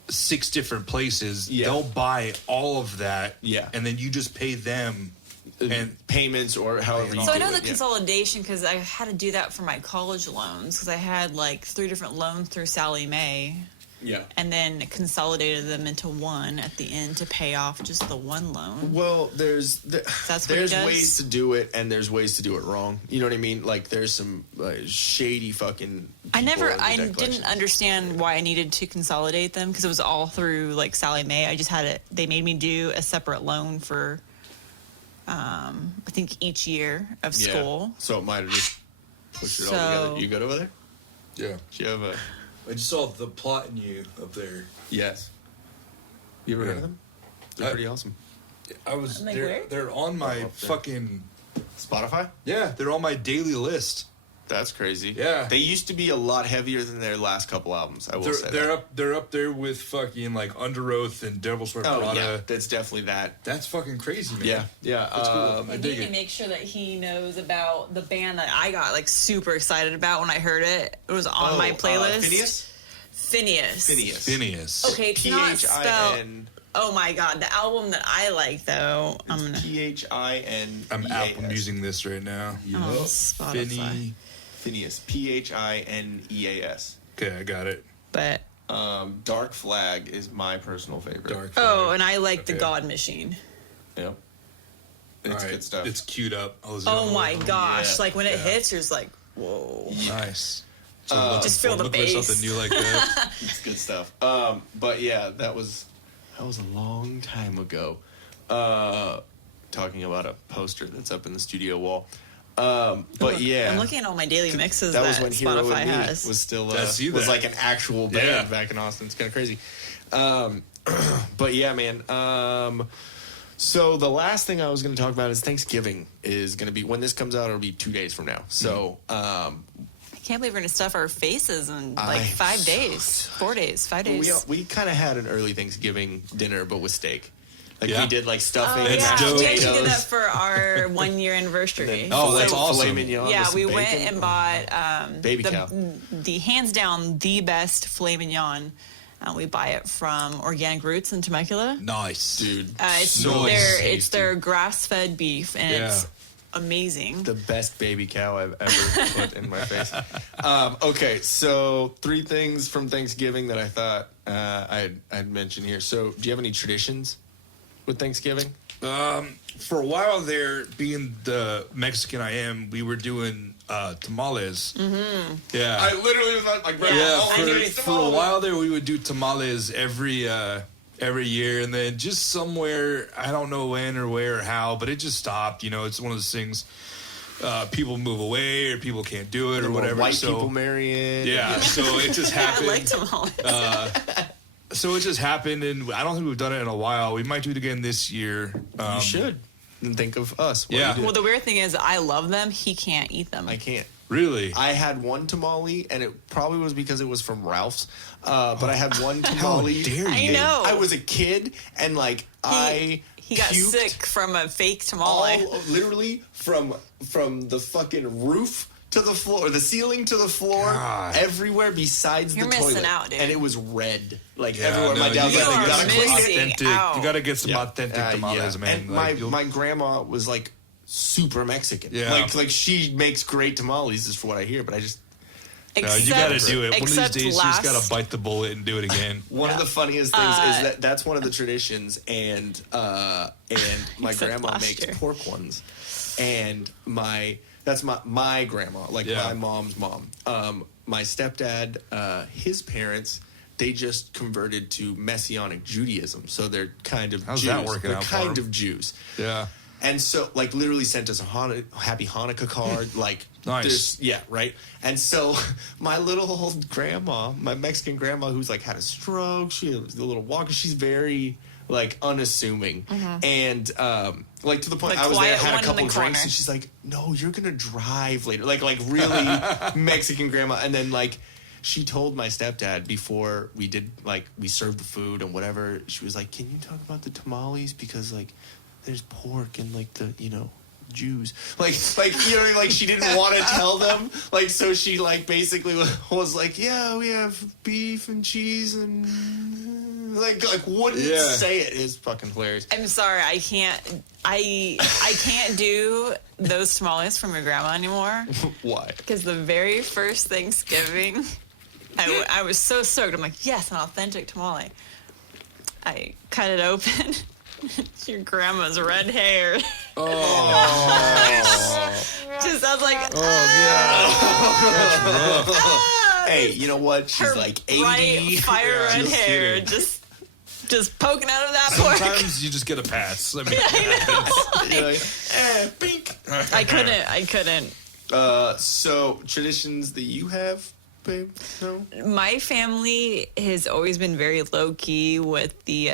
6 different places, Yeah. they'll buy all of that. Yeah. And then you just pay them. And Payments or however you So I do know it, the yeah. consolidation because I had to do that for my college loans because I had like 3 different loans through Sallie Mae. Yeah. And then consolidated them into one at the end to pay off just the one loan. Well, That's what he there's does? ways to do it, and there's ways to do it wrong. You know what I mean? Like there's some shady fucking. I people in the I debt didn't collections. understand why I needed to consolidate them because it was all through like Sallie Mae. I just had it. They made me do a separate loan for, I think each year of Yeah. school. So it might have just pushed it all So- together. You good over there? yeah. Do you have a? I just saw the plot in you up there. Yes. You ever heard Yeah. of them? They're pretty awesome. I was Like where? they're on my Up there. fucking Spotify? they're on my daily list. That's crazy. Yeah. They used to be a lot heavier than their last couple albums. I will say that. They're up there with fucking like Under Oath and Devil's Wear Oh Prada. yeah, that's definitely that. That's fucking crazy, man. Yeah, yeah. That's cool. I I dig need to it. make sure that he knows about the band that I got like super excited about when I heard it. It was on my playlist. Phineas. Phineas. Okay, it's not spelled. P-H-I-N. Oh my god, the album that I like though. I'm gonna. P-H-I-N. I'm Apple using this right now. Oh, Spotify. Phineas. P-H-I-N-E-A-S. Okay, I got it. But Dark Flag is my personal favorite. Dark. oh, Flag. and I like the Okay. God Machine. Yep. It's All right, good stuff. It's queued up. Oh my gosh! Yeah. Like when it Yeah. hits, you're just like, whoa. Nice. Just feel the look for bass. something new like that. It's good stuff. But yeah, that was a long time ago. Talking about a poster that's up in the studio wall. But yeah, I'm looking at all my daily mixes that that, was when Hero Spotify and Me has. was still I see was that. like an actual band Yeah. back in Austin. It's kind of crazy. But yeah, man. So the last thing I was going to talk about is Thanksgiving is going to be, when this comes out, it'll be 2 days from now. So, I can't believe we're going to stuff our faces in like 5 days, 4 days, 5 days. We kind of had an early Thanksgiving dinner, but with steak. Like we did like stuffing. We actually potatoes. did that for our 1 year anniversary. That's awesome. Filet mignon we went and bought baby cow. The hands down the best filet mignon. We buy it from Organic Roots in Temecula. Nice, dude. It's their grass-fed beef, and it's amazing. The best baby cow I've ever put in my face. Okay, so 3 things from Thanksgiving that I thought I'd mention here. So, do you have any traditions with Thanksgiving? For a while there, being the Mexican I am, we were doing tamales. Mm-hmm. Yeah. I literally was like, for a while there, we would do tamales every year, and then just somewhere, I don't know when or where or how, but it just stopped. You know, it's one of those things. People move away, or people can't do it, or whatever. White people marrying. Yeah, so it just happened. I like tamales. So it just happened, and I don't think we've done it in a while. We might do it again this year. You should. And think of us. Well, the weird thing is, I love them. He can't eat them. I can't. Really? I had one tamale, and it probably was because it was from Ralph's. But I had one tamale. How dare you? I know. I was a kid, and like he got sick from a fake tamale. Literally from the fucking roof to the floor, the ceiling to the floor, everywhere besides You're the toilet. missing out, dude. And it was red, like everywhere. My dad was you like, are "Gotta clean it." missing out. You gotta get some authentic tamales, man. And like, my grandma was like super Mexican. Yeah. Like she makes great tamales, is for what I hear. But I just you gotta do it. One of these days, you just gotta bite the bullet and do it again. One of the funniest things is that's one of the traditions, and my grandma makes pork ones, and that's my grandma, like my mom's mom. My stepdad, his parents, they just converted to Messianic Judaism, so they're kind of How's Jews. that working they're out kind for of Jews. Yeah. And so, like, literally sent us a happy Hanukkah card. Like, nice. Yeah, right? And so, my little old grandma, my Mexican grandma, who's, like, had a stroke, she has a little walker, she's very, like, unassuming. Mm-hmm. And, like, to the point, I was there, had a couple drinks, and she's like, no, you're going to drive later. Like really Mexican grandma. And then, like, she told my stepdad before we did, like, we served the food and whatever, she was like, can you talk about the tamales? Because, like, there's pork and like the, Jews. Like, like she didn't want to tell them. Like, so she like basically was like, yeah, we have beef and cheese and like wouldn't say it. It's fucking hilarious. I'm sorry, I can't do those tamales from your grandma anymore. Why? Because the very first Thanksgiving, I was so stoked. I'm like, yes, an authentic tamale. I cut it open. It's your grandma's red hair. Oh. Just, I was like, That's rough. Hey, you know what? She's her like 80. bright, fire red hair, just poking out of that pork. Sometimes you just get a pass. I mean, You're like, pink. I couldn't. So traditions that you have, babe? No? My family has always been very low key with the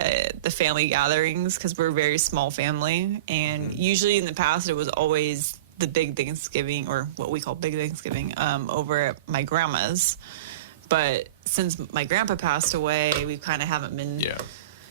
family gatherings because we're a very small family, and usually in the past it was always the big Thanksgiving, or what we call big Thanksgiving, over at my grandma's. But since my grandpa passed away, we kind of haven't been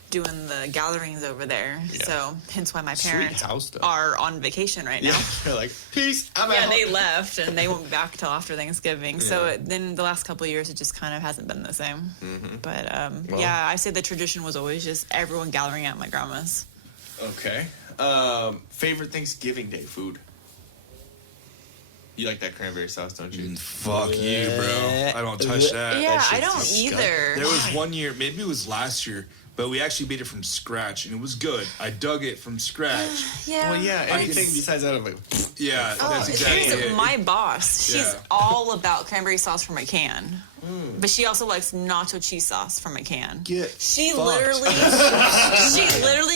doing the gatherings over there. Yeah. So hence why my parents are on vacation right now. They're like, peace, I'm out. Yeah, they left and they won't be back till after Thanksgiving. Yeah. So then the last couple of years, it just kind of hasn't been the same. Mm-hmm. But I say the tradition was always just everyone gathering at my grandma's. Okay. Favorite Thanksgiving Day food? You like that cranberry sauce, don't you? Fuck you, bro. I don't touch that. Yeah, that I don't either. There was one year, maybe it was last year, but we actually made it from scratch, and it was good. I dug it from scratch. Yeah. Well, yeah, anything besides that, I'm like... Yeah, that's exactly it. My boss, she's all about cranberry sauce from a can. But she also likes nacho cheese sauce from a can. She literally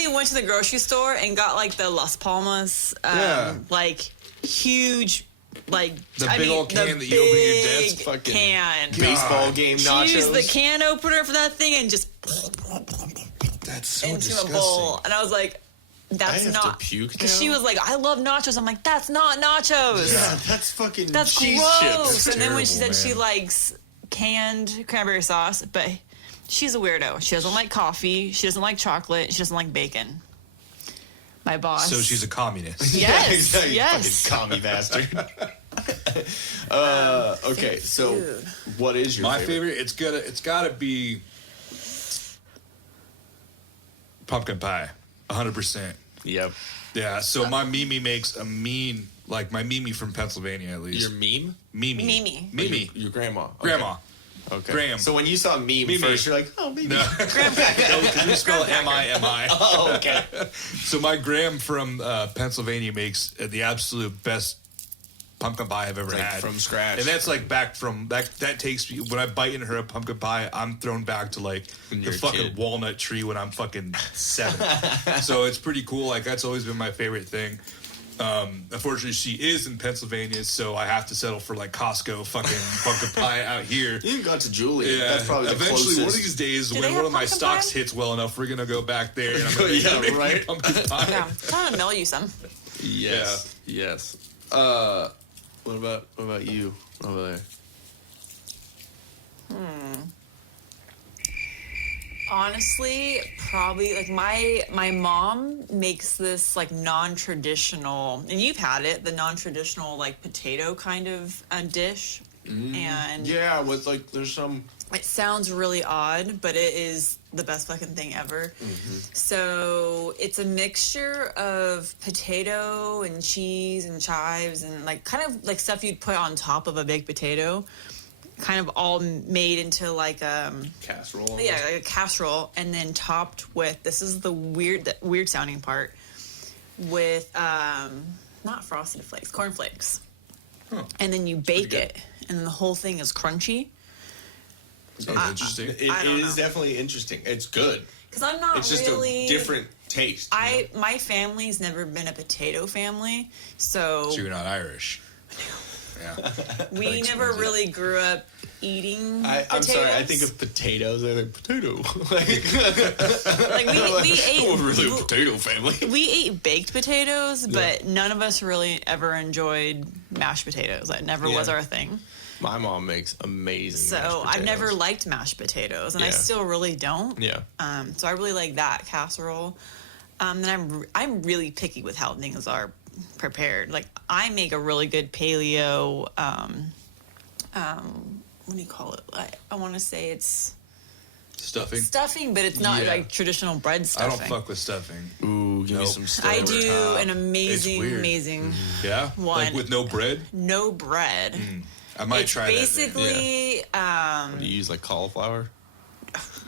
went to the grocery store and got, like, the Las Palmas, like, huge... Like the big old can that you open at your desk, fucking can. Baseball game nachos. She used the can opener for that thing and just that's so into disgusting. a bowl. And I was like, That's have not to puke because now? she was like, I love nachos. I'm like, that's not nachos. Yeah, that's fucking That's cheese gross. chips. And then when she terrible, said she man. likes canned cranberry sauce, but she's a weirdo. She doesn't like coffee. She doesn't like chocolate. She doesn't like bacon. My boss. So she's a communist. Yes, Yeah, exactly, yes. fucking commie bastard. Okay, so food. what is your My favorite? It's gotta be pumpkin pie, 100%. Yep. Yeah. So my Mimi makes a mean, like my Mimi from Pennsylvania at least. Your meme? Mimi. Mimi. Your grandma. Okay. Grandma. Okay. Graham. So when you saw meme first, you're like, oh, meme. No, because we spell M-I-M-I. Oh, okay. So my Graham from Pennsylvania makes the absolute best pumpkin pie I've ever Like had from scratch. and that's like back from that takes me when I bite into her a pumpkin pie. I'm thrown back to like When the you're a fucking kid. walnut tree when I'm fucking 7. So it's pretty cool. Like that's always been my favorite thing. Unfortunately, she is in Pennsylvania, so I have to settle for like Costco fucking pumpkin pie out here. You got to Julie. Yeah, That's probably the eventually closest. one of these days Do when they one have of my pumpkin stocks pie? hits well enough, we're gonna go back there and I'm gonna Yeah, make right. pumpkin pie. Yeah, I'm trying to mail you some. Yes. Yes. What about you over there? Honestly, probably like my mom makes this like non-traditional, and you've had it, the non-traditional like potato kind of dish, and Yeah, with like there's some. it sounds really odd, but it is the best fucking thing ever. So it's a mixture of potato and cheese and chives and like kind of like stuff you'd put on top of a baked potato, kind of all made into like Casserole. yeah, like a casserole, and then topped with, this is the weird sounding part, with not frosted flakes, corn flakes. And then you bake good. it, and then the whole thing is crunchy. Sounds interesting. It I don't is know. definitely interesting. It's good. Because I'm not It's just really a different taste. my family's never been a potato family, so So you're not Irish. Yeah. we never really grew up eating I'm potatoes. sorry. I think of potatoes. I think potato. like we ate We're really a potato family. we ate baked potatoes, but none of us really ever enjoyed mashed potatoes. That never was Yeah. our thing. My mom makks amazing. mashed So I've never potatoes. liked mashed potatoes, and I Yeah. still really don't. Yeah. So I really like that casserole. Then I'm really picky with how things are prepared. Like I make a really good paleo. What do you call it? I want to say it's stuffing, but it's not Yeah. like traditional bread I stuffing. don't fuck with stuffing. Ooh, give me Nope. some stuff. I do an It's amazing, weird. amazing Yeah? One. Like with no bread? no bread. I might It's try that. basically Do you use like cauliflower?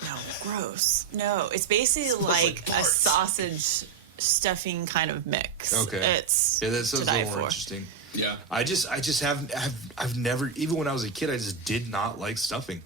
no, gross. No, it's basically like like a parts. sausage stuffing kind of mix. Okay. It's Yeah, that to sounds a die little more for. interesting. Yeah. I just haven't. I've never, even when I was a kid, I just did not like stuffing.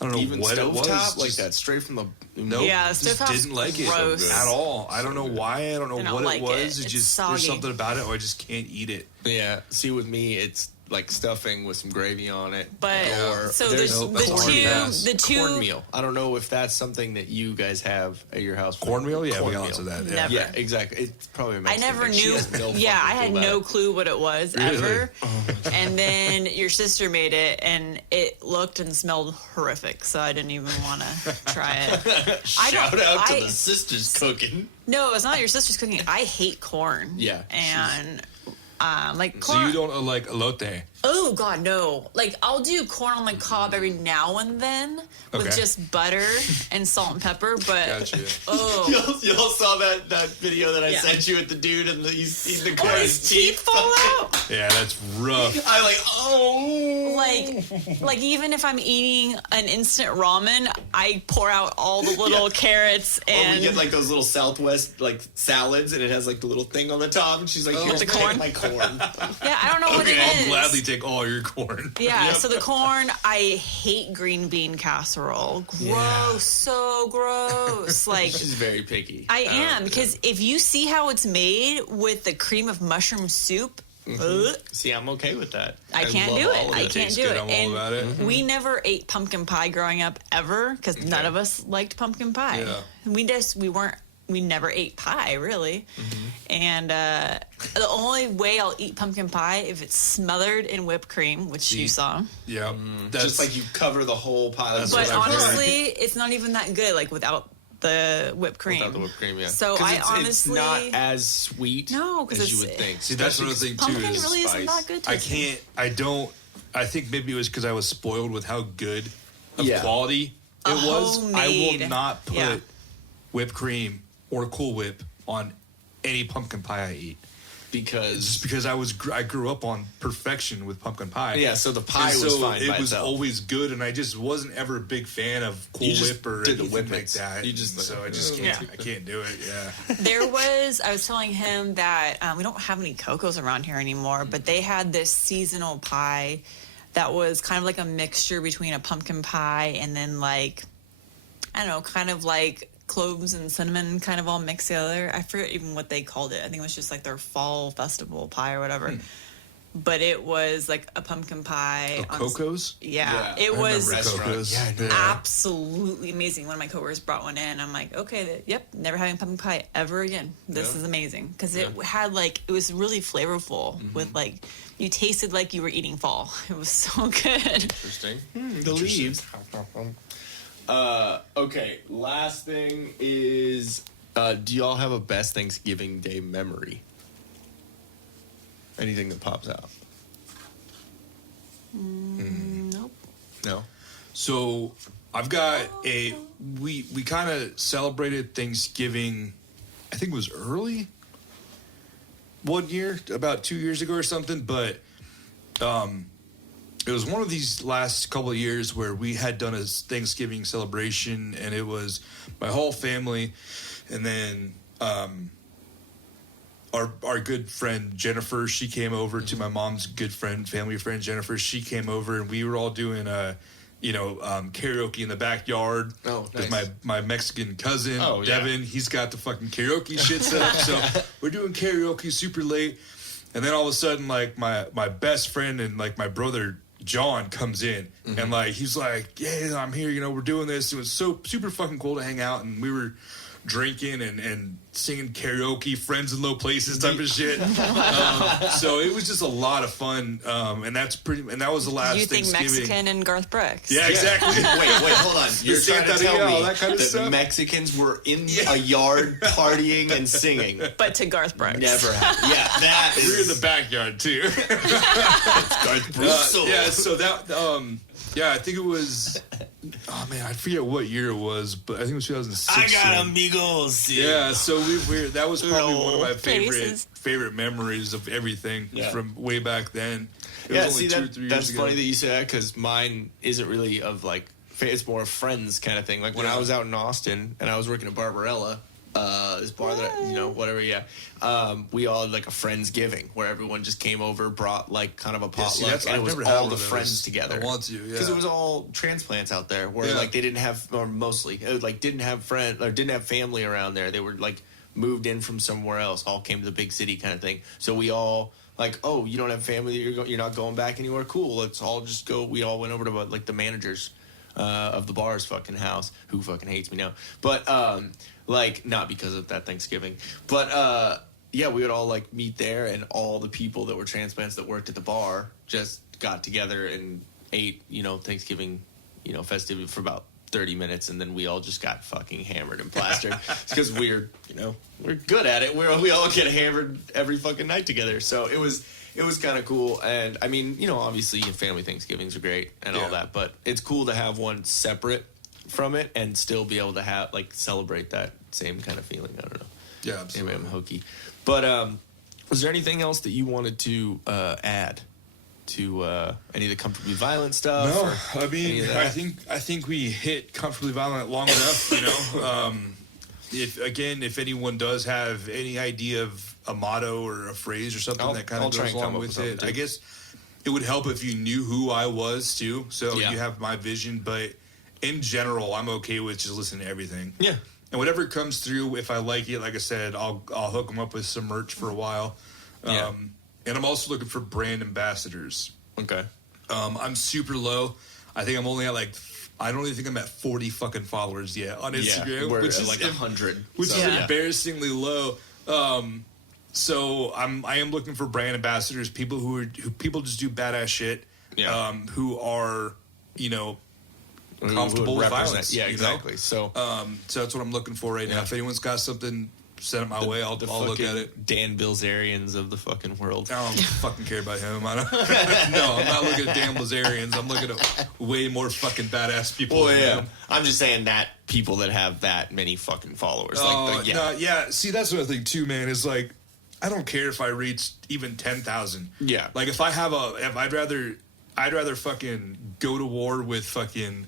I don't know Even what it was. stovetop, like just- that straight from the. Nope, Yeah, just stovetop's didn't like it gross. at all. I don't know why. I don't know I don't what like it was. it. It's It's just soggy. there's something about it, or I just can't eat it. Yeah. See, with me, it's like stuffing with some gravy on it. But or so there's the cornmeal. two Cornmeal. I don't know if that's something that you guys have at your house. Cornmeal, yeah, we got Cornmeal. lots of that. Yeah. Never. Yeah, exactly. It's probably a I Mexican never thing. She knew. has no Yeah, I fucking had clue about no it. clue what it was Really? ever. And then your sister made it, and it looked and smelled horrific. So I didn't even want to try it. Shout out to the sisters cooking. No, it's not your sister's cooking. I hate corn. Yeah, and like So corn. you don't like elote? Oh God, no! Like I'll do corn on the cob every now and then with Okay. just butter and salt and pepper. But Gotcha. oh, Y'all saw that video that I Yeah. sent you with the dude and he's eating the oh, corn. his teeth fall out. Yeah, that's rough. I like, oh. Like even if I'm eating an instant ramen, I pour out all the little carrots Or and we get like those little Southwest like salads, and it has like the little thing on the top, and she's like, "Here's the take corn? my corn." yeah, I don't know what it I'll is. gladly take all your corn. Yeah, so the corn, I hate green bean casserole. Gross, so gross. Like She's very picky. I am, because if you see how it's made with the cream of mushroom soup, ugh, See, I'm okay with that. I can't love do all it. of I it. can't Tastes do good, it. I'm all And about it. we never ate pumpkin pie growing up ever, because none of us liked pumpkin pie. Yeah. We we never ate pie, really. And the only way I'll eat pumpkin pie if it's smothered in whipped cream, which you saw. Yeah. That's just like you cover the whole pie. But honestly, it's not even that good, like without the whipped cream. Without the whipped cream, yeah. So it's not as sweet as you would think. See, that's another thing, too. Pumpkin really isn't that good tasting. I think maybe it was because I was spoiled with how good of quality it was. Homemade. I will not put whipped cream or Cool Whip on any pumpkin pie I eat. Just because I grew up on perfection with pumpkin pie. Yeah, so the pie was fine. It was always good, and I just wasn't ever a big fan of Cool Whip or anything like that. I can't do it. Yeah. I was telling him that we don't have any Cocos around here anymore, but they had this seasonal pie that was kind of like a mixture between a pumpkin pie and then like, I don't know, kind of like cloves and cinnamon kind of all mixed together. I forget even what they called it. I think it was just like their fall festival pie or whatever. But it was like a pumpkin pie. Cocos? Yeah. It was Cocos. absolutely amazing. One of my coworkers brought one in. I'm like, okay, never having pumpkin pie ever again. This is amazing. Because it had like, it was really flavorful with like, you tasted like you were eating fall. It was so good. Interesting. The leaves. Okay, last thing is, do y'all have a best Thanksgiving Day memory? Anything that pops out? Nope. No? So I've got we kind of celebrated Thanksgiving, I think it was early one year, about 2 years ago or something, but it was one of these last couple of years where we had done a Thanksgiving celebration, and it was my whole family, and then our good friend Jennifer, she came over to my mom's good friend, family friend Jennifer. She came over, and we were all doing karaoke in the backyard. Oh, with nice. my Mexican cousin Devin. He's got the fucking karaoke shit set up. So we're doing karaoke super late, and then all of a sudden, like my best friend and like my brother John comes in, and like he's like, "Yeah, I'm here. We're doing this." It was so super fucking cool to hang out, and we were drinking and singing karaoke, friends in low places type of shit. So it was just a lot of fun, and that was the last You think Thanksgiving. Mexican and Garth Brooks? Yeah, exactly. Wait, hold on. You're trying to tell me that kind of that stuff? Mexicans were in a yard partying and singing. But to Garth Brooks. Never happened. Yeah, that is... We were in the backyard too. Garth Brooks. So that I think it was. Oh man, I forget what year it was, but I think it was 2016. I got amigos. Yeah, so that was probably one of my Faces. favorite memories of everything from way back then. It was only 2 or 3 years that's ago. funny that you say that, because mine isn't really of like, it's more friends kind of thing. Like when I was out in Austin and I was working at Barbarella, this bar that whatever, we all had like a Friendsgiving where everyone just came over, brought like kind of a potluck, and it was all the friends together. I want to, because it was all transplants out there where like they didn't have, or mostly like didn't have friends or didn't have family around there. They were like moved in from somewhere else, all came to the big city kind of thing. So we all like, oh, you don't have family, you're not going back anywhere, cool, let's all just go. We all went over to like the managers of the bar's fucking house, who fucking hates me now, but like, not because of that Thanksgiving, but we would all like meet there, and all the people that were transplants that worked at the bar just got together and ate Thanksgiving festivity for about 30 minutes, and then we all just got fucking hammered and plastered because we're good at it. We all get hammered every fucking night together, so it was kind of cool. And I mean, obviously family Thanksgivings are great and all that, but it's cool to have one separate from it and still be able to have like celebrate that same kind of feeling. I don't know. Yeah, absolutely. Anyway, I'm hokey. But was there anything else that you wanted to add to any of the comfortably violent stuff? No, I mean, I think we hit comfortably violent long enough. If anyone does have any idea of a motto or a phrase or something that kind of goes along with it, I guess it would help if you knew who I was too, so you have my vision. But in general, I'm okay with just listening to everything. Yeah. And whatever comes through, if I like it, like I said, I'll hook them up with some merch for a while. And I'm also looking for brand ambassadors. Okay. I'm super low. I think I'm only at like I don't even think I'm at 40 fucking followers yet on Instagram, we're which at is like 100, which is embarrassingly low. So I am looking for brand ambassadors, people who people just do badass shit, who are, you know, comfortable with violence. Yeah, exactly. So that's what I'm looking for right now. If anyone's got something, send it my way. I'll look at it. Dan Bilzerians of the fucking world. I don't fucking care about him. No, I'm not looking at Dan Bilzerians. I'm looking at way more fucking badass people. Well, yeah. I'm just saying that people that have that many fucking followers. See, that's another thing too, man. Is like, I don't care if I reach even 10,000. Yeah. Like if I'd rather fucking go to war with fucking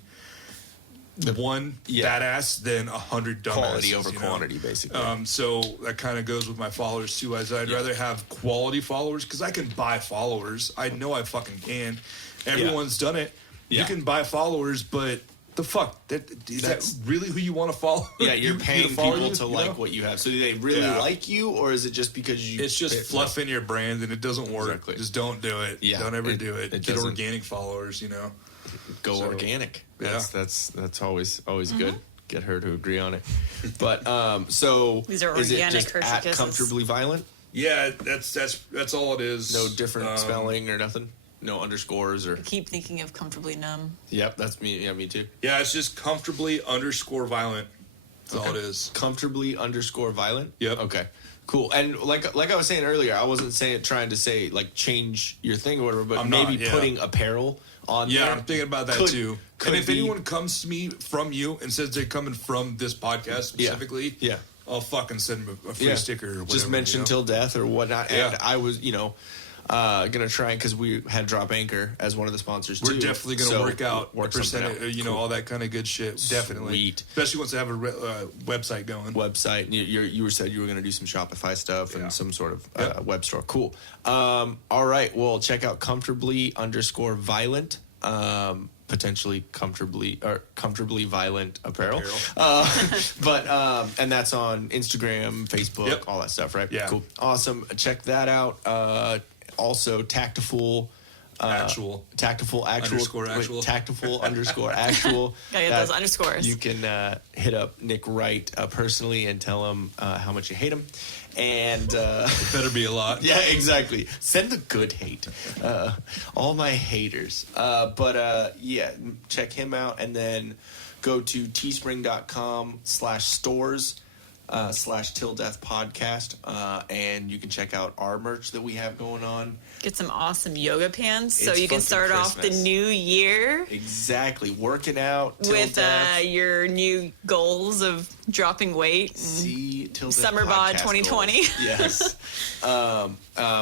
one badass than 100 dumbasses. Quality over quantity, basically. So that kind of goes with my followers too. I'd rather have quality followers because I can buy followers. I know I fucking can. Everyone's done it. You can buy followers, but the fuck? Is that really who you want to follow? Yeah, you're paying people to like what you have. So do they really like you, or is it just because you... It's just fluffing your brand, and it doesn't work. Exactly. Just don't do it. Yeah. Don't ever do it. Get organic followers, you know. Go organic. That's always good. Get her to agree on it. But so these are is it organic just at Comfortably Violent? Yeah, that's all it is. No different spelling or nothing. No underscores or. I keep thinking of Comfortably Numb. Yep, that's me. Yeah, me too. Yeah, it's just Comfortably_Violent. That's all it is. Comfortably_Violent. Yep. Okay. Cool. And like I was saying earlier, I wasn't trying to say like change your thing or whatever, but putting apparel on there. Yeah, I'm thinking about that too. And if anyone comes to me from you and says they're coming from this podcast specifically, I'll fucking send them a free sticker or whatever. Just mention Till Death or whatnot. And I was, gonna try because we had Drop Anchor as one of the sponsors too. We're definitely gonna work out a percentage, all that kind of good shit. Definitely, Sweet. Especially once they have a website going. Website. You said you were gonna do some Shopify stuff and some sort of web store. Cool. All right. Well, check out Comfortably_Violent. Potentially comfortably violent apparel. But and that's on Instagram, Facebook, all that stuff, right? Yeah. Cool. Awesome. Check that out. Also, Tactful actual. Tactful actual. Gotta get those underscores. You can hit up Nick Wright personally and tell him how much you hate him. And it better be a lot. Yeah, exactly. Send the good hate. All my haters. But check him out and then go to teespring.com/stores /Till Death Podcast, and you can check out our merch that we have going on. Get some awesome yoga pants so you can start off the new year. Exactly, working out with your new goals of dropping weight. See, Till Death Summer bod 2020. Goals. Yes.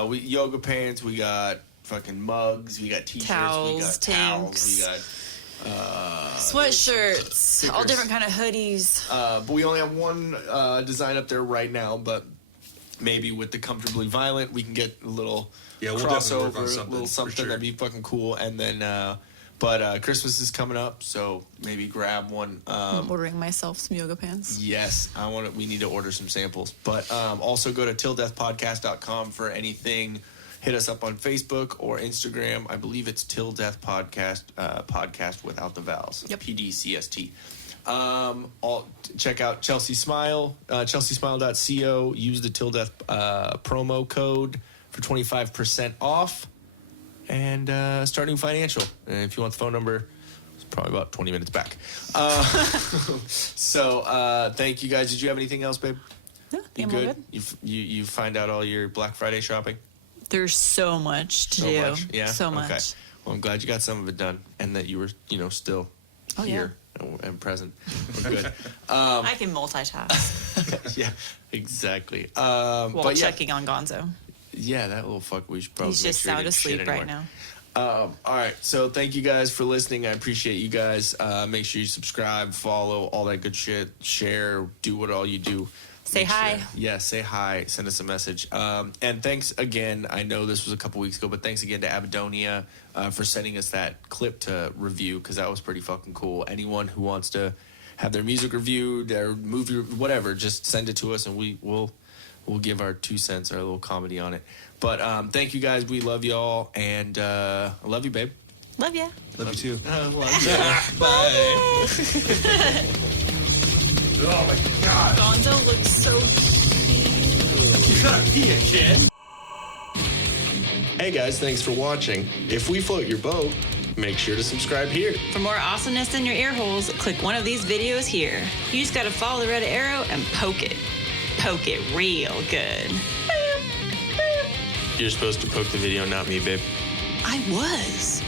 We yoga pants. We got fucking mugs. We got t-shirts. Towels, we got tanks. We got. Sweatshirts, stickers. all different kind of hoodies. But we only have one design up there right now. But maybe with the Comfortably Violent, we can get a little crossover, a little something that'd be fucking cool. And then, but Christmas is coming up, so maybe grab one. I'm ordering myself some yoga pants. Yes, we need to order some samples. But also go to tilldeathpodcast.com for anything. Hit us up on Facebook or Instagram. I believe it's Till Death Podcast, podcast without the vowels. Yep. PDCST. Check out Chelsea Smile, chelseasmile.co. Use the Till Death promo code for 25% off. And start new financial. And if you want the phone number, it's probably about 20 minutes back. So thank you guys. Did you have anything else, babe? No, you good? You find out all your Black Friday shopping? There's so much to do. Yeah? So much. Okay. Well, I'm glad you got some of it done and that you were, still here and present. We're good. I can multitask. Yeah, exactly. While checking on Gonzo. Yeah, that little fuck. We should probably. He's just sound asleep right now. All right. So thank you guys for listening. I appreciate you guys. Make sure you subscribe, follow, all that good shit. Share, do what all you do. Say hi. Yeah, say hi. Send us a message. And thanks again. I know this was a couple weeks ago, but thanks again to Abadonia for sending us that clip to review because that was pretty fucking cool. Anyone who wants to have their music reviewed, their movie, whatever, just send it to us and we'll give our 2 cents, our little comedy on it. But thank you guys. We love y'all. And I love you, babe. Love ya. Love you too. Bye. Oh my God. Gonzo looks so cute. You gotta pee a kid. Hey guys, thanks for watching. If we float your boat, make sure to subscribe here. For more awesomeness in your ear holes, click one of these videos here. You just gotta follow the red arrow and poke it. Poke it real good. You're supposed to poke the video, not me, babe. I was.